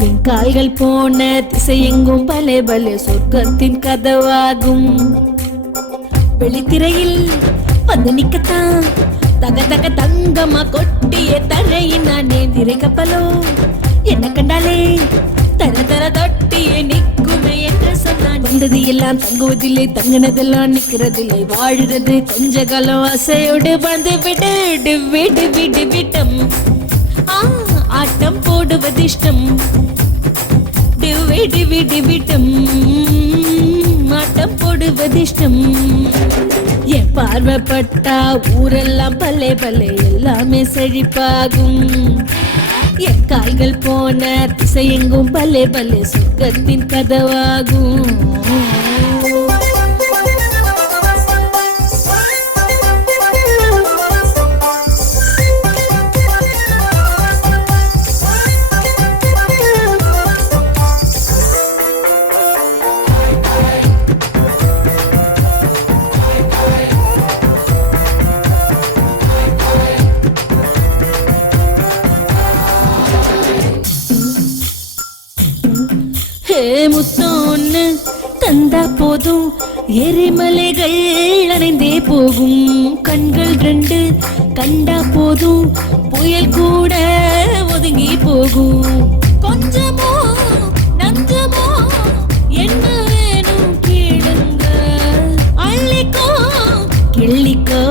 என் கால்கள் போன திசை எங்கும் பலே பலே சொர்க்கத்தின் கதவாகும். வெளித்திரையில் வந்து நிக்கத்தான் தக தக தங்கமா கொட்டிய தரையின் நானே. திரை கப்பலோ என்ன கண்டாலே தர தர தொட்டிய நிக்குமே என்று சொன்னான். வந்தது எல்லாம் தங்குவதில்லை, தங்கினதெல்லாம் நிக்கிறதில்லை. வாழுறது கொஞ்ச காலம் அசையோடு வந்து விடு விடு விடு விட்டம். ஆட்டம் போடுவது இஷ்டம். விடு விடு விட்டம். ஆட்டம் போடுவது இஷ்டம். என் பார்வைப்பட்டா ஊரெல்லாம் பல்லே பல்லே எல்லாமே செழிப்பாகும். என் கால்கள் போன திசை எங்கும் பல்லே பல்லே சொர்க்கத்தின் கதவாகும். முத்தோன்னு தந்தா போதும், எரிமலைகள் அணைந்தே போகும். கண்கள் ரெண்டு கண்டா போதும், புயல் கூட ஒதுங்கி போகும். கொஞ்சமோ நஞ்சமோ என்ன வேணும் கேளுங்க. அள்ளிக்கோ கிள்ளிக்கோ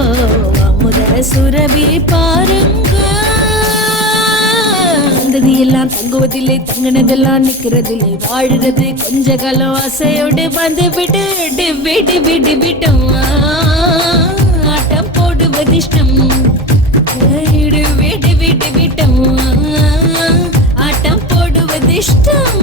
அமுத சுரபி பாருங்க. வந்தது எல்லாம் தங்குவதில்லை, தங்கினதெல்லாம் நிக்கிறதில்லை. வாழுறது கொஞ்ச காலம் அசையோடு வந்து விடு விடு விடு விட்டம். ஆட்டம் போடுவது இஷ்டம். விடு விடு விடு விட்டம். ஆட்டம் போடுவது இஷ்டம்.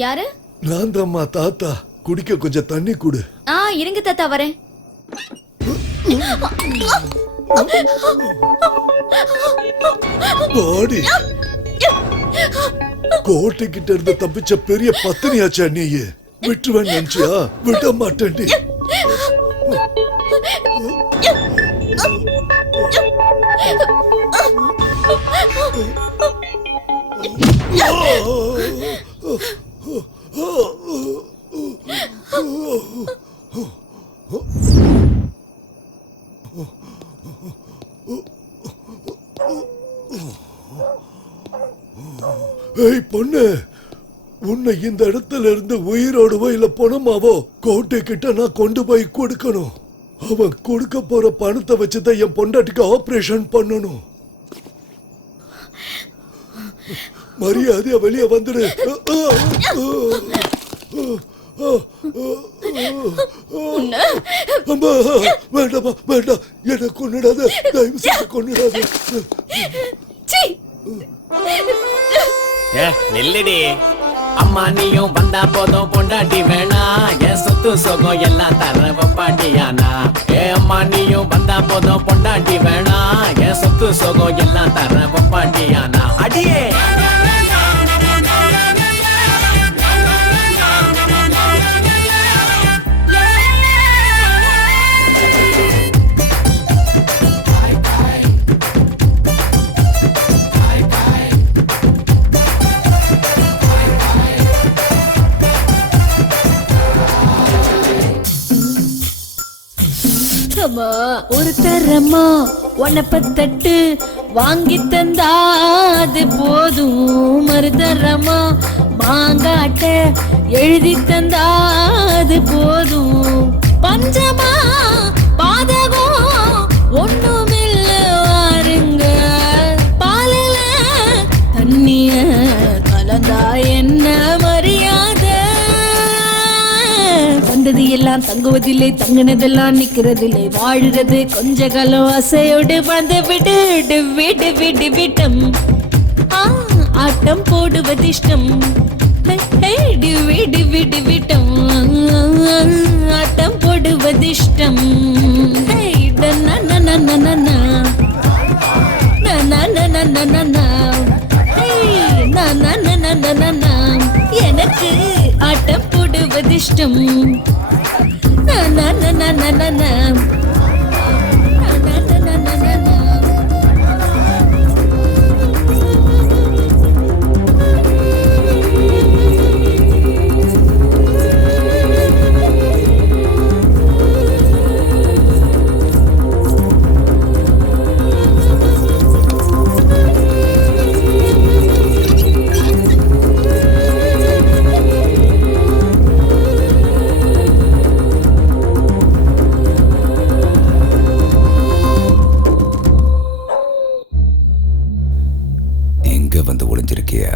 யாரு? நான் தாம்மா தாத்தா. குடிக்க கொஞ்சம் தண்ணி குடு. இருங்க தாத்தா, வரேன். பாடி கோட்டைக்கிட்ட இருந்து தப்பிச்ச பெரிய பத்தினியாச்சா நீயே. விட்டுவேன் நினைச்சியா? விட மாட்டேன்டி. ஏய் பொண்ணு, உன்னை இந்த இடத்துல இருந்து உயிரோடவோ இல்ல பணமாவோ கோட்டை கிட்ட நான் கொண்டு போய் கொடுக்கணும். அவன் கொடுக்க போற பணத்தை வச்சுதான் என் பொண்டாட்டிக்கு ஆபரேஷன் பண்ணணும். மரியாதையா வெளியே வந்துடு. அம்மா வேண்டாமா, வேண்டாம், என்ன கொன்னுடாத, தயவு செய்து கொன்னுடாத. நெல்லடி அம்மா, நீயும் வந்தா போதும், பொண்டாட்டி வேணா, என் சொத்து சொகம் எல்லாம் தர பாட்டியானா. அம்மா, நீயும் வந்தா போதும், பொண்டாட்டி வேணா, என் சொத்து சொகம் எல்லாம் தர பாட்டியானா. அடியே ஒரு தரமா உனப்பத்தட்டு வாங்கி தந்தா அது போதும். மறுதரமா மாங்காட்ட எழுதி தந்தா அது போதும். பஞ்சமா பாதகம் ஒண்ணுமில்ல வாருங்க. பாலில தண்ணிய கலந்தா என்ன மரியாதை? வந்தது எல்லாம் தங்குவதில்லை, தங்கினதெல்லாம் நிக்கிறதில்லை. வாழுறது கொஞ்ச காலம் அசையோடு வந்து விடு விடு விடு விட்டம். ஆட்டம் போடுவது இஷ்டம். விடு விடு விட்டம். ஆட்டம் போடுவது இஷ்டம். எனக்கு ஆட்டம் போடுவது இஷ்டம். வந்து ஒளிஞ்சிருக்கியா?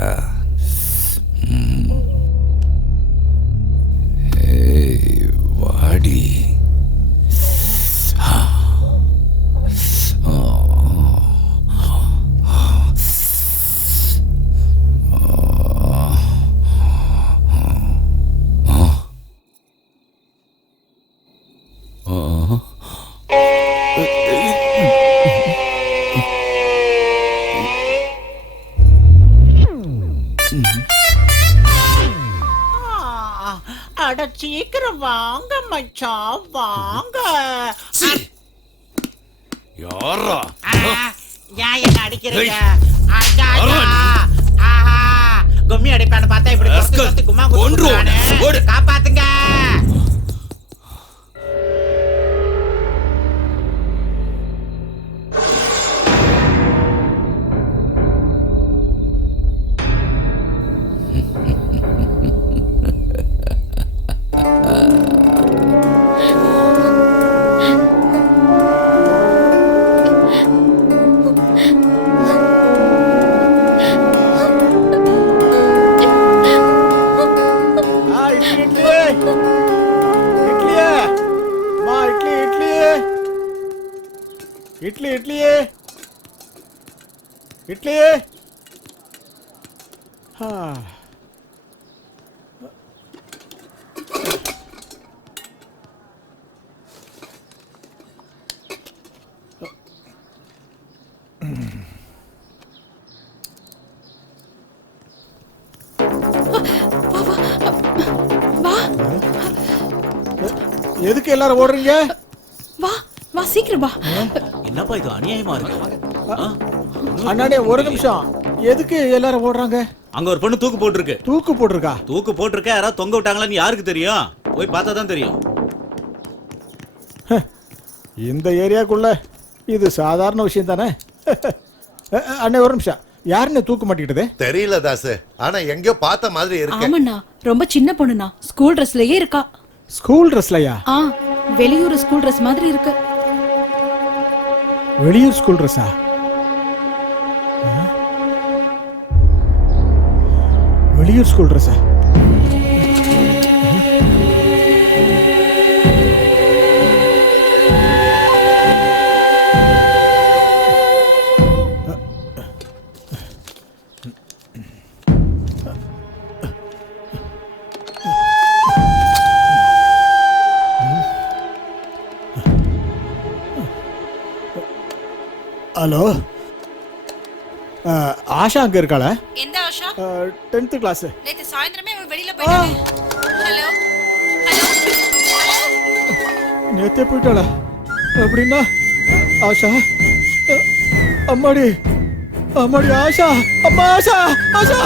வாடி. அட சீக்கிரம் வாங்க மச்சான், வாங்க. யாரா ஏன் என்ன அடிக்கிறீங்க? கும்மி அடிப்பான்னு பார்த்தா இப்படி கும்மா காப்பாத்துங்க. இட்லி இட்லி இட்லி. எதுக்கு எல்லாரும் ஓடுறீங்க? வா வா சீக்கிரம் வா. என்னப்பா இது அநியாயமா இருக்கு? அண்ணாடே ஒரு நிமிஷம். எதுக்கு எல்லாரும் ஓடுறாங்க? அங்க ஒரு பொண்ணு தூக்கு போட்டிருக்கு. தூக்கு போட்டிருக்கா? தூக்கு போட்டிருக்க, யாராவது தொங்க விட்டாங்களான்னு யாருக்கு தெரியும்? போய் பார்த்தா தான் தெரியும். இந்த ஏரியாக்குள்ள இது சாதாரண விஷயம் தானே. அண்ணே ஒரு நிமிஷம். யாருன்னு தூக்கு மாட்டிக்கிட்டது? தெரியல தாசு, ஆனா எங்கயோ பார்த்த மாதிரி இருக்கு. ஆமாண்ணா, ரொம்ப சின்ன பொண்ணுண்ணா. ஸ்கூல் ட்ரெஸ்லயே இருக்கா. ஸ்கூல் ட்ரெஸ்லயா? வெளியூர் ஸ்கூல் ட்ரெஸ் மாதிரி இருக்கு. வெளியூர் ஸ்கூல் ட்ரெஸ்ஸா? வெளியூர் ஸ்கூல் ட்ரெஸ்ஸா? ஹலோ, ஆஷா அங்க இருக்காளா? எந்த ஆஷா? 10th class. நேத்து சாயந்திரமே அவ வெளியில போயிட்டாளே. ஹலோ நேத்தே போயிட்டாளா? அப்படின்னா ஆஷா, அம்மாடி அம்மாடி ஆஷா, அம்மா ஆஷா, ஆஷா.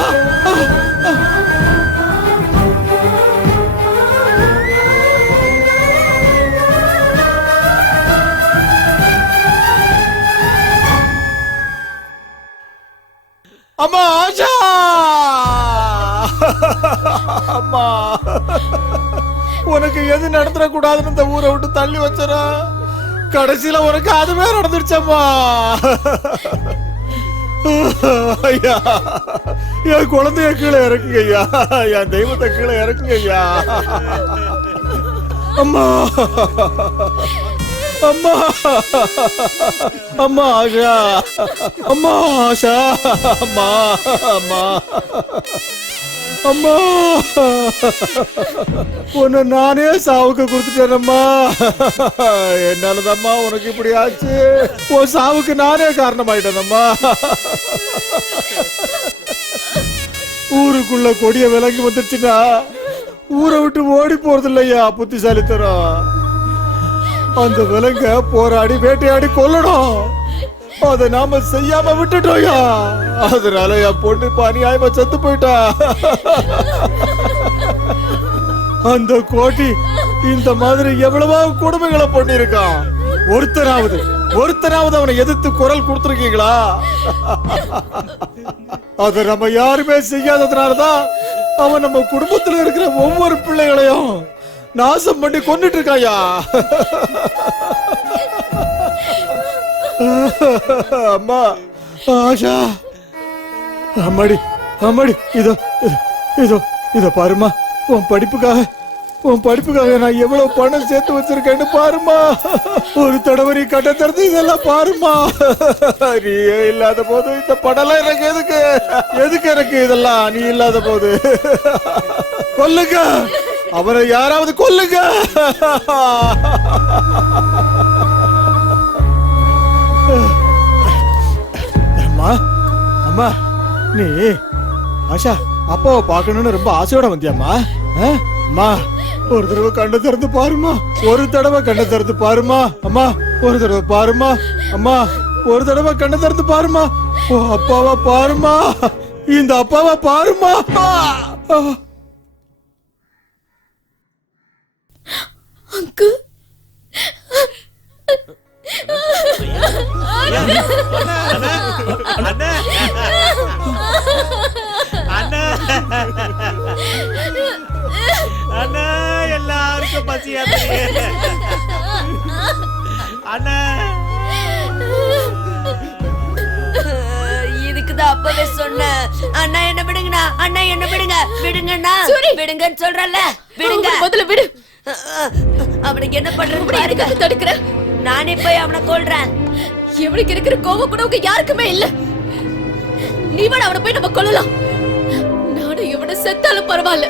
அம்மா ஆஷா, அம்மா உனக்கு எது நடந்துட கூடாதுன்னு இந்த ஊரை விட்டு தள்ளி வச்சனா, கடைசியில உனக்கு அதுவே நடந்துருச்சம்மா. ஐயா, என் குழந்தைய கீழே இறக்குங்க ஐயா, என் தெய்வத்தை கீழே இறக்குங்க ஐயா. அம்மா அம்மா அம்மா ஆஷா, அம்மா ஆஷா, அம்மா அம்மா அம்மா, உன்னை நானே சாவுக்கு கொடுத்துட்டேனம்மா. என்னாலதாம்மா உனக்கு இப்படி ஆச்சு. உன் சாவுக்கு நானே காரணமாயிட்டேனம்மா. ஊருக்குள்ள கொடிய விலங்கி வந்துருச்சுன்னா ஊரை விட்டு ஓடி போறது இல்லையா புத்திசாலித்தனம். அந்த விலங்க போராடி வேட்டையாடி கொல்லணும். அதை நாம செய்யாம விட்டுட்டோயா. அதனால என் பொண்ணு அநியாயமா செத்து போயிட்டா. அந்த கோட்டி இந்த மாதிரி எவ்வளவோ கொடுமைகளை பண்ணிருக்கான். ஒருத்தராவது அவனை எதிர்த்து குரல் கொடுத்துருக்கீங்களா? அதை நம்ம யாருமே செய்யாததுனாலதான் அவன் நம்ம குடும்பத்துல இருக்கிற ஒவ்வொரு பிள்ளைகளையும் நாசம் பண்ணி கொண்டுட்டு இருக்காயா. அம்மா ஆஷா, அம்மாடி அம்மாடி, இதோ இதோ இதோ பாருமா, உன் படிப்புக்காக நான் எவ்வளவு பணம் சேர்த்து வச்சிருக்கேன்னு பாருமா. ஒரு தடவை நீ கட்ட திறந்து இதெல்லாம் பாருமா. நீயே இல்லாத போது இந்த படம்லாம் எனக்கு எதுக்கு எனக்கு இதெல்லாம்? நீ இல்லாத போது கொல்லுங்க, அவரை யாராவது கொல்லுங்க. அம்மா அம்மா, நீ ஆஷா அப்பாவை பார்க்கணும்னு ரொம்ப ஆசையோட வந்தியாம்மா? அம்மா ஒரு தடவை கண்ணை திறந்து பாருமா. ஒரு தடவை கண்ணை திறந்து பாருமா. அம்மா ஒரு தடவை பாருமா. அம்மா ஒரு தடவை கண்ணை திறந்து பாருமா. ஓ அப்பாவா பாருமா, இந்த அப்பாவா பாருமா. அங்கு அண்ணா, எல்லாருக்கும் பசியா அண்ணா. இதுக்குதான் அப்பவே சொன்னேன். அண்ணா என்ன விடுங்கண்ணா, அண்ணா என்ன விடுங்க, விடுங்கண்ணா, விடுங்கன்னு சொல்றல, விடுங்க. முதல்ல விடு. அவனுக்கு என்ன பண்றது தடுக்கிற? நானே போய் அவனை கொல்றேன். எவனுக்கு இருக்கிற கோவம் கூட உங்க யாருக்குமே இல்ல. நீ வேணா அவனை போய் நம்ம கொல்லலாம். நானும் இவனை செத்தாலும் பரவாயில்ல.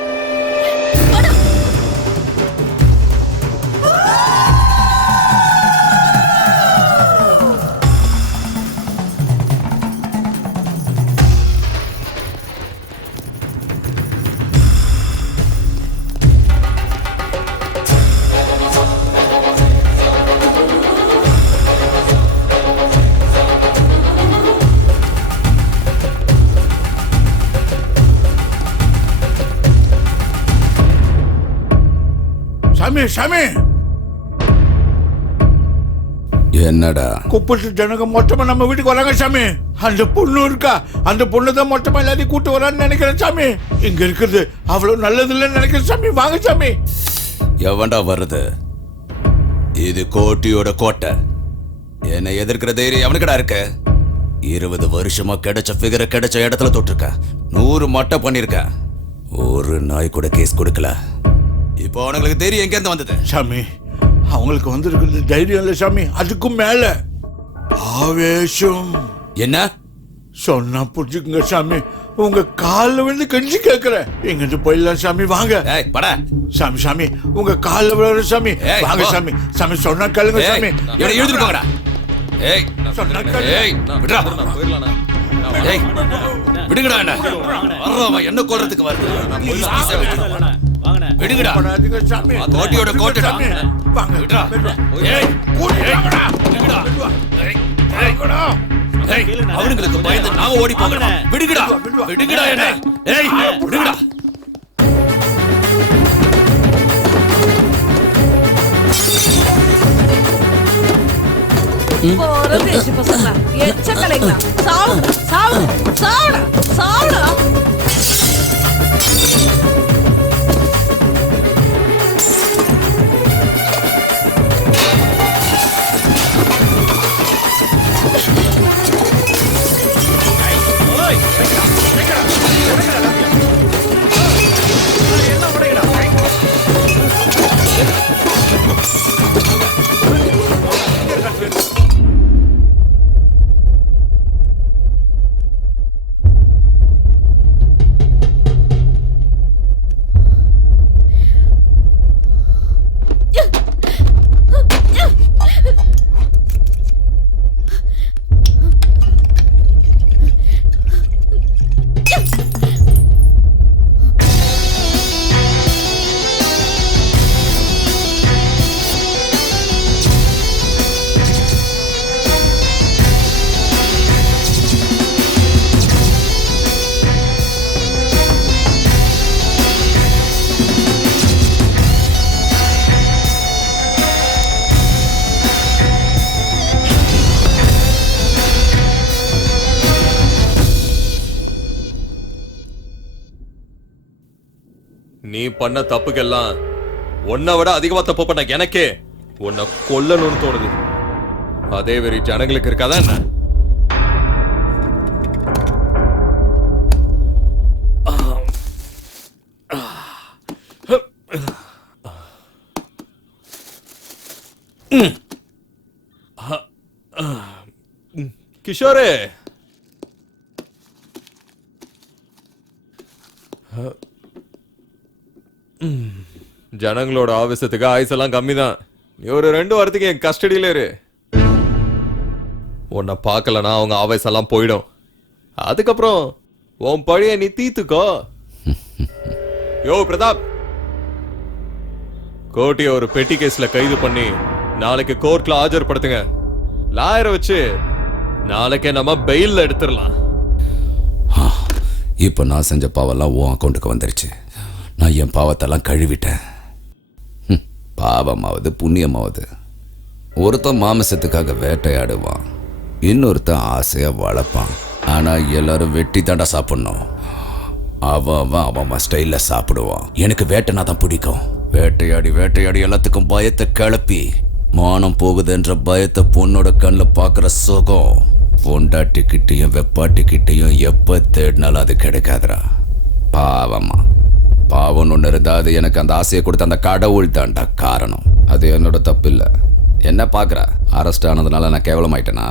சாமி சாமி என்னடா குப்பத்து ஜனங்க மொத்தமா நம்ம வீட்டுக்கு வராங்க சாமி. அந்த பொண்ணு இருக்கா, அந்த பொண்ணு தான் மொத்தமா எல்லாத்தையும் கூட்டு வரான்னு நினைக்கிறேன் சாமி. இங்க இருக்கிறது அவ்வளவு நல்லது இல்லைன்னு நினைக்கிறேன் சாமி. வாங்க சாமி. எவன்டா வருது? இது கோட்டியோட கோட்டை. என்னை எதிர்க்கிற தைரியம் எவனுக்கடா இருக்கு? 20 வருஷமா கிடைச்ச ஃபிகரை கிடைச்ச இடத்துல தொட்டிருக்க. 100 மட்டை பண்ணிருக்க. ஒரு நாய் கூட கேஸ் கொடுக்கல. இப்போ அவனுங்களுக்கு தைரியம் எங்க இருந்து வந்தது? சாமி அவங்களுக்கு வந்திருக்கிறது தைரியம் இல்லை சாமி, அதுக்கும் மேல ஆவேசம். என்ன சொன்னா புரிஞ்சுக்குங்க சாமி. உங்க காலில் விழுந்து கெஞ்சி கேட்கிறேன். எங்கிட்டு போயிடலாம் சாமி. வாங்க சாமி. சாமி உங்க காலில் விழுற சாமி. வாங்க சாமி. சாமி சொன்னா கேளுங்க சாமி. எழுதிருப்பாங்கடா. சொன்னா கேளுங்க. விடுங்கடா. என்ன கொல்றதுக்கு வருது? விடுங்கடா. கோட்டையோட கோட்டைடா. அவனுங்களுக்கு பயந்து நாம ஓடி போகணும். விடுங்கடா. விடுங்கடா. என்ன விடுங்கடா. தேசி பசங்களா, எச்ச கலைங்களா, சாவுங்க சாவுங்க சாவுடா சாவுடா. நீ பண்ண தப்புக்கெல்லாம் உன்னை விட அதிகமா தப்பு பண்ண எனக்கே உன்னை கொல்லணும்னு தோணுது. அதே வெறி ஜனங்களுக்கு இருக்காதா என்ன? கிஷோரே, ஜனங்களோட ஆவேசத்துக்கு ஆயுசெல்லாம் கம்மி தான். நீ ஒரு 2 வாரத்துக்கு என் கஸ்டடியில இரு. உன்னை பார்க்கலனா அவங்க ஆவேசெல்லாம் போயிடும். அதுக்கப்புறம் உன் பழைய நீ தீத்துக்கோ. யோ பிரதாப், கோட்டிய ஒரு பெட்டி கேஸ்ல கைது பண்ணி நாளைக்கு கோர்ட்ல ஆஜர்படுத்துங்க. லாயரை வச்சு நாளைக்கே நம்ம பெயில்ல எடுத்துடலாம். இப்போ நான் செஞ்ச பாவெல்லாம் உன் அக்கௌண்ட்டுக்கு வந்துருச்சு. நான் என் பாவத்தெல்லாம் கழுவிட்டேன். பாவமாவது புண்ணியமாவது. ஒருத்தன் மாமிசத்துக்காக வேட்டையாடுவான், இன்னொருத்தன் ஆசையா வளர்ப்பான். ஆனா எல்லாரும் வெட்டி தாண்டா சாப்பிடணும். அவன் ஸ்டைல்ல சாப்பிடுவான். எனக்கு வேட்டைனா தான் பிடிக்கும். வேட்டையாடி வேட்டையாடி எல்லாத்துக்கும் பயத்தை கிளப்பி மானம் போகுதுன்ற பயத்தை பொண்ணோட கண்ணில் பார்க்குற சுகம் பொண்டாட்டிக்கிட்டையும் வெப்பாட்டிக்கிட்டையும் எப்போ தேடினாலும் அது கிடைக்காதுடா. பாவமா பாவம் ஒன்று இருந்தா அது எனக்கு அந்த ஆசையை கொடுத்த அந்த கடவுள் தாண்டா காரணம். அது என்னோட தப்பு இல்லை. என்ன பார்க்குற? அரெஸ்ட் ஆனதுனால நான் கேவலமாயிட்டேனா?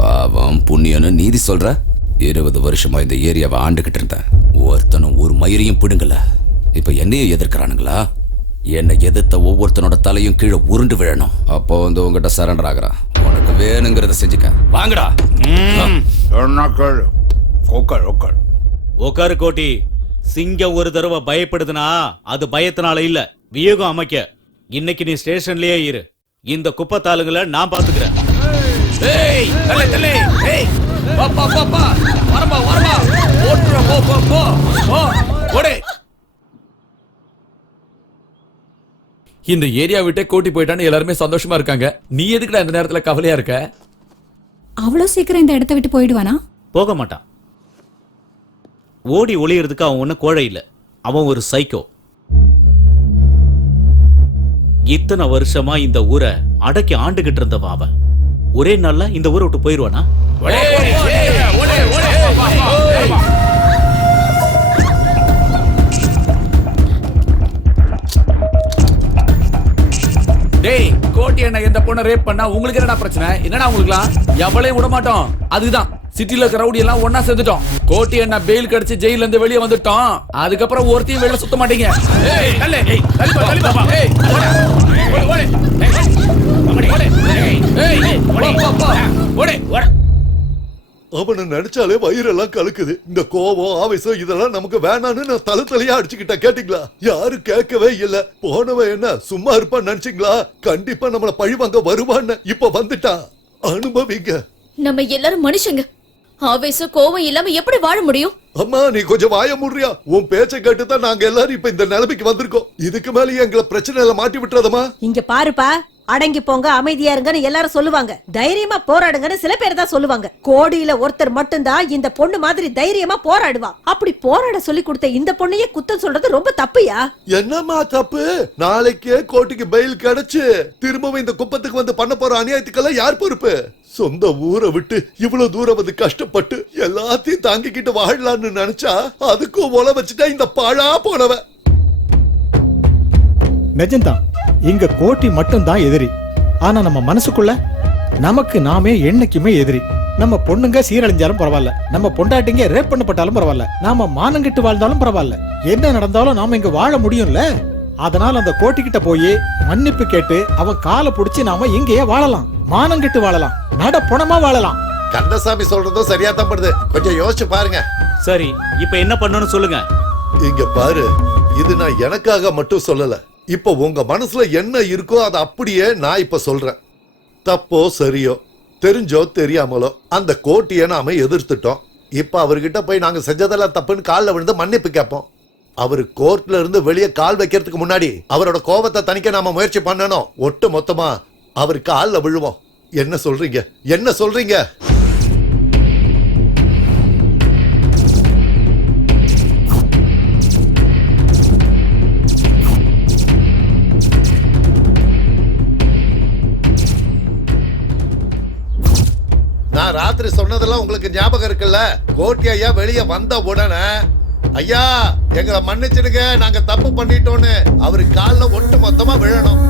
பாவம் புண்ணியன்னு நீதி சொல்ற? 20 வருஷமா இந்த ஏரியாவை ஆண்டுகிட்டு இருந்தேன். ஒருத்தனும் ஒரு மயிரையும் பிடுங்கல. இப்ப என்னையும் எதிர்க்கிறானுங்களா? என்னை எதிர்த்த ஒவ்வொருத்தனோட தலையும் கீழே உருண்டு விழணும். அப்போ வந்து உங்ககிட்ட சரண்டர் ஆகுறான். உனக்கு வேணுங்கிறத செஞ்சுக்க. வாங்கடா. உக்காரு கோட்டி. சிங்கம் ஒரு தடவை பயப்படுதுனா அது பயத்தினால இல்ல, வியூகம் அமைக்க. இன்னைக்கு நீ ஸ்டேஷன்லயே இரு. இந்த குப்பத்தாளுங்களை நான் பாத்துக்கிறேன். இந்த ஏரியா விட்டே கோட்டி போயிட்டான்னு எல்லாருமே சந்தோஷமா இருக்காங்க. நீ எதுக்குடா இந்த நேரத்துல கவலையா இருக்க? அவ்வளவு சீக்கிரம் இந்த இடத்த விட்டு போயிடுவானா? போக மாட்டான். ஓடி ஒளியறதுக்கு அவன் ஒன்னும் கோழை இல்ல, அவன் ஒரு சைக்கோ. இத்தனை வருஷமா இந்த ஊரை அடக்கி ஆண்டுகிட்டு இருந்தவன் அவன். ஒரே நாள்ல இந்த ஊரை விட்டு போயிருவானா? டேய், கோட்டி என்ன எந்த பொண்ணை ரேப் பண்ணா உங்களுக்கு என்னடா பிரச்சனை? என்னடா உங்களுக்குலாம்? எவளையும் விட மாட்டோம். அதுதான் சிட்டில இருக்க ரவுடி எல்லாம் ஒண்ணா சேர்ந்துட்டோம். கோட்டி என்ன பெயில் கிடைச்சு ஜெயில இருந்து வெளியே வந்துட்டோம். அதுக்கப்புறம் ஒருத்தையும் வெளில சுத்த மாட்டீங்க. ஏய் தள்ளு, ஏய் தள்ளு தள்ளு பாப்பா. ஏய் ஓடு ஓடு ஓடு. ஏய் அவனை நினைச்சாலே வயிறெல்லாம் கலக்குது. இந்த கோபம் ஆவேசம் இதெல்லாம் நமக்கு வேணான்னு நான் தலையா அடிச்சுக்கிட்டேன். கேட்டீங்களா? யாரும் கேட்கவே இல்ல. போனவன் என்ன சும்மா இருப்பான்னு நினைச்சீங்களா? கண்டிப்பா நம்மள பழிவாங்க வருவான்னு. இப்ப வந்துட்டான். அனுபவிங்க. நம்ம எல்லாரும் மனுஷங்க. ஆவேசம் கோவம் இல்லாம எப்படி வாழ முடியும்? அம்மா நீ கொஞ்சம் வாய முடியா? உன் பேச்சை கேட்டுதான் நாங்க எல்லாரும் இப்ப இந்த நிலைமைக்கு வந்திருக்கோம். இதுக்கு மேல எங்களை பிரச்சனையில மாட்டி விட்டுறதமா? இங்க பாருப்பா, அடங்கி போங்க, அமைதியா இருங்கன்னு எல்லாரும் சொல்லுவாங்க. தைரியமா போராடுங்கன்னு சில பேர் தான் சொல்லுவாங்க. கோடியில ஒருத்தர் மட்டும்தான் இந்த பொண்ணு மாதிரி தைரியமா போராடுவா. அப்படி போராட சொல்லி கொடுத்த இந்த பொண்ணையே குத்தம் சொல்றது ரொம்ப தப்புயா. என்னம்மா தப்பு? நாளைக்கே கோட்டிக்கு பெயில் கிடைச்சு திரும்பவும் இந்த குப்பத்துக்கு வந்து பண்ண போற அநியாயத்துக்கெல்லாம் யார் பொறுப்பு? சொந்த ஊரை விட்டு இவ்வளவு தூரம் வந்து கஷ்டப்பட்டு எல்லாத்தையும் தாங்கிக்கிட்டு வாழலாம்னு நினைச்சா அதுக்கும் ஒல வச்சுட்டா இந்த பாழா போனவ. நிஜம்தான், இங்க கோட்டி மட்டும் தான் எதிரி. ஆனா நம்ம மனசுக்குள்ள நமக்கு நாமே என்னைக்குமே எதிரி. நம்ம பொண்ணுங்க சீரழிஞ்சாலும் பரவாயில்ல, நம்ம பொண்டாட்டிங்க ரேப் பண்ணப்பட்டாலும் பரவாயில்ல, நாம மானங்கிட்டு வாழ்ந்தாலும் பரவாயில்ல, என்ன நடந்தாலும் நாம இங்க வாழ முடியும்ல. அதனால அந்த கோட்டிக்கிட்ட போய் மன்னிப்பு கேட்டு அவன் காலை புடிச்சு நாம இங்கேயே வாழலாம், மானங்கிட்டு வாழலாம், நட பொணமா வாழலாம். கந்தசாமி சொல்றதும் சரியா தான் படுது. கொஞ்சம் யோசிச்சு பாருங்க. சரி, இப்ப என்ன பண்ணணும்னு சொல்லுங்க. இங்க பாரு, இது நான் எனக்காக மட்டும் சொல்லல. இப்ப உங்க மனசுல என்ன இருக்கோ அதை அப்படியே நான் இப்ப சொல்றேன். தப்போ சரியோ, தெரிஞ்சோ தெரியாமலோ அந்த கோட்டியை நாம எதிர்த்துட்டோம். இப்ப அவர்கிட்ட போய் நாங்க செஞ்சதெல்லாம் தப்புன்னு காலில் விழுந்து மன்னிப்பு கேட்போம். அவரு கோர்ட்ல இருந்து வெளியே கால் வைக்கிறதுக்கு முன்னாடி அவரோட கோபத்தை தணிக்க நாம முயற்சி பண்ணணும். ஒட்டு மொத்தமா அவரு காலில் விழுவோம். என்ன சொல்றீங்க? என்ன சொல்றீங்க? நான் ராத்திரி சொன்னதெல்லாம் உங்களுக்கு ஞாபகம் இருக்குல்ல? கோட்டி ஐயா வெளியே வந்த உடனே ஐயா எங்களை மன்னிச்சிடுங்க, நாங்க தப்பு பண்ணிட்டோன்னு அவரு காலில் ஒட்டு மொத்தமா விழணும்.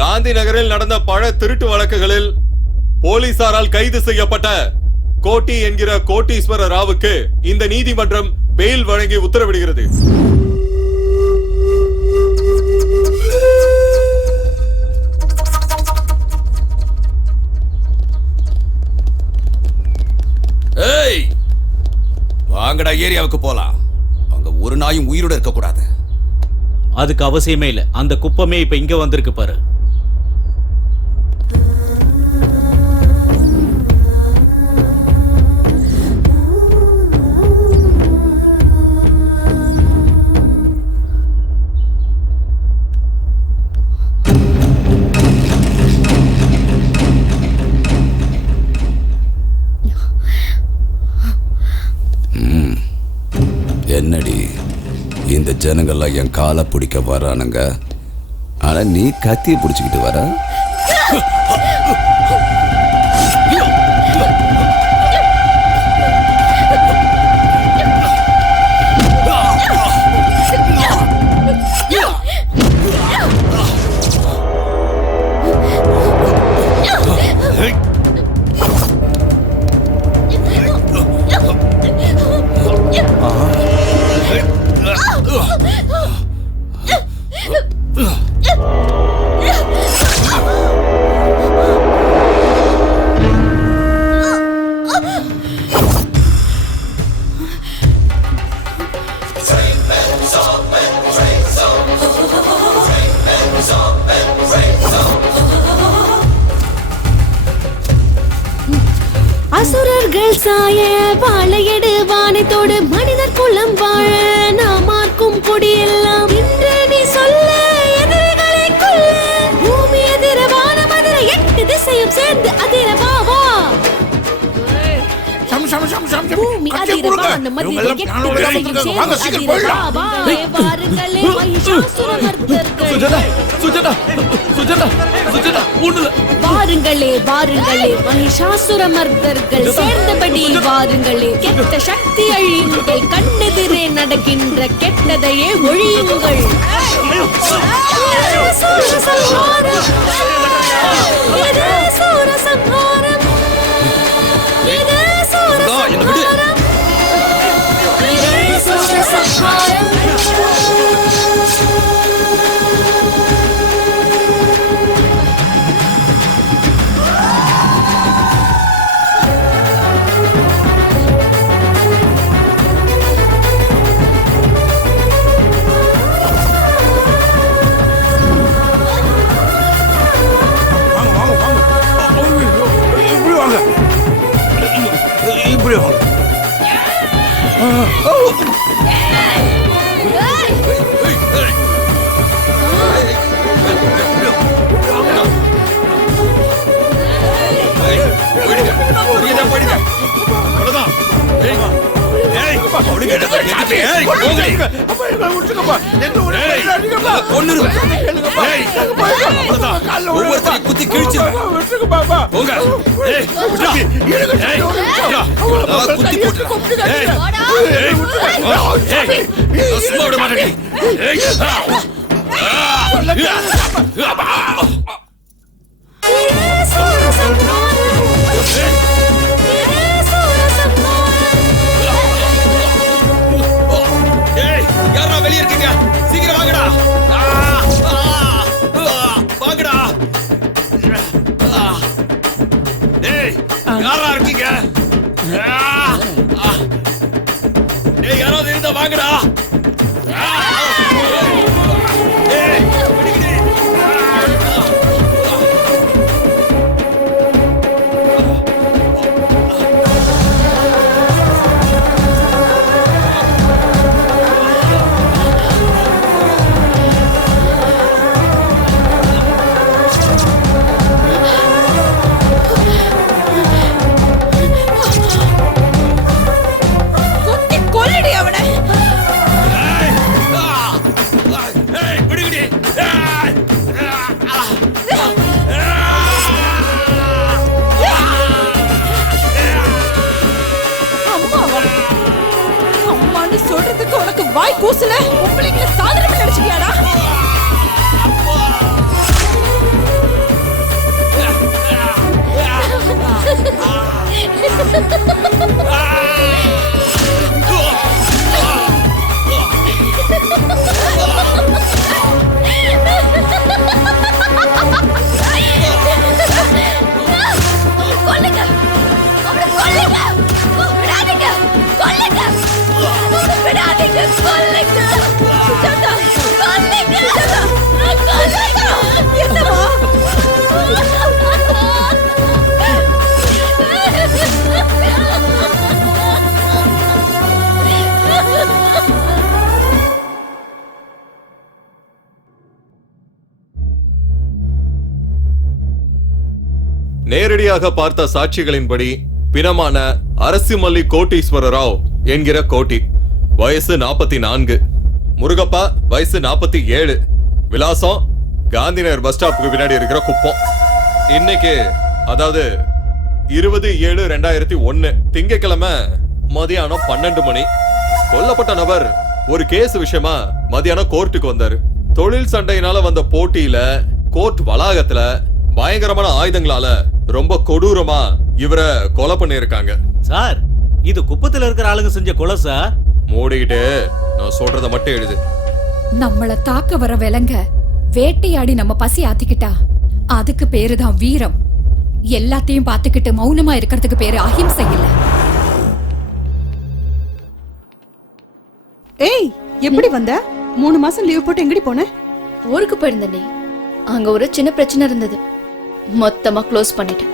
காந்தி நகரில் நடந்த பல திருட்டு வழக்குகளில் போலீசாரால் கைது செய்யப்பட்ட கோட்டி என்கிற கோட்டீஸ்வர ராவுக்கு இந்த நீதிமன்றம் பெயில் வழங்கி உத்தரவிடுகிறது. ஏய், வாங்கடா ஏரியாவுக்கு போலாம். அங்க ஒரு நாயும் உயிரோட இருக்க கூடாது. அதுக்கு அவசியமே இல்ல. அந்த குப்பமே இப்ப இங்க வந்திருக்கு பாரு. என்னடி இந்த ஜனங்கள்லாம் என் காலை பிடிக்க வரானுங்க, ஆனா நீ கத்தியை பிடிச்சுக்கிட்டு வர. அசுரர்கள் சாய வாழையடு வானத்தோடு மனிதர் குலம் வாழ நாமார்க்கும் கொடியெல்லாம் இன்று நீ சொல்ல எதிரிகளை கொல்ல பூமி எதிர வானம் அதிர 8 திசையும் சேர்ந்து அதிர வா வா பூமி அதிர வானம் அதிர 8 திசையும் சேர்ந்து அதிர வா வா வாருங்களே மகிஷாசுர மர்தர்களே வாருங்களே வாருங்களே மகிஷாசுர மர்தர்கள் சேர்ந்தபடி வாருங்களே கெட்ட சக்தி அழியுங்கள் கண்ணெதிரே நடக்கின்ற கெட்டதையே ஒழியுங்கள் சூரசம்ஹாரம் இது சூரசம்ஹாரம் இது சூரசம்ஹாரம் இது சூரசம்ஹாரம் குத்தி கிழிச்சு குத்தி யாரா வெளியே இருக்கீங்க? சீக்கிரம் வாங்கடா. வாங்கடா. டேய் யாரா இருக்கீங்க? டேய் யாராவது இருந்தா வாங்கடா. டேய் சொல்றதுக்கு உனக்கு வாய் கூசல உங்களுக்கு சாதனை நினைச்சிட்டியாடா? கொல்லுங்க அவனை கொல்லுங்க விடாதீங்க கொல்லுங்க விடாதீங்க கொல்லுங்க சுஜாதா கொல்லுங்க கொல்லுங்க என்னமா நேரடியாக பார்த்த சாட்சிகளின்படி பிணமான அரசிமல்லி கோட்டீஸ்வர ராவ் என்கிற கோட்டி, வயசு 44, முருகப்பா வயசு 47, விலாசம் காந்திநகர் பஸ் ஸ்டாப்புக்கு பின்னாடி இருக்கிற குப்பம். இன்னைக்கு அதாவது 20/7/2001 திங்கட்கிழமை மதியானம் 12 மணி கொல்லப்பட்ட நபர் ஒரு கேஸ் விஷயமா மதியானம் கோர்ட்டுக்கு வந்தாரு. தொழில் சண்டையினால வந்த போட்டியில கோர்ட் வளாகத்துல பயங்கரமான ஆயுதங்களால ரொம்ப கொடூரமா இவரை கொலை பண்ணிருக்காங்க. சார், இது குப்பத்துல இருக்கிற ஆளுங்க செஞ்ச கொலை சார். மூடிக்கிட்டு நான் சொல்றத மட்டும் எழுது. நம்மள தாக்க வர விலங்க வேட்டையாடி நம்ம பசி ஆத்திக்கிட்டா அதுக்கு பேருதான் வீரம். எல்லாத்தையும் பார்த்துக்கிட்டு மௌனமா இருக்கிறதுக்கு பேரு அஹிம்சை இல்ல. ஏய், எப்படி வந்த? 3 மாசம் லீவ் போட்டு எங்கடி போன? ஊருக்கு போயிருந்தேனே, அங்க ஒரு சின்ன பிரச்சனை இருந்தது, மொத்தமா க்ளோஸ் பண்ணிட்டேன்.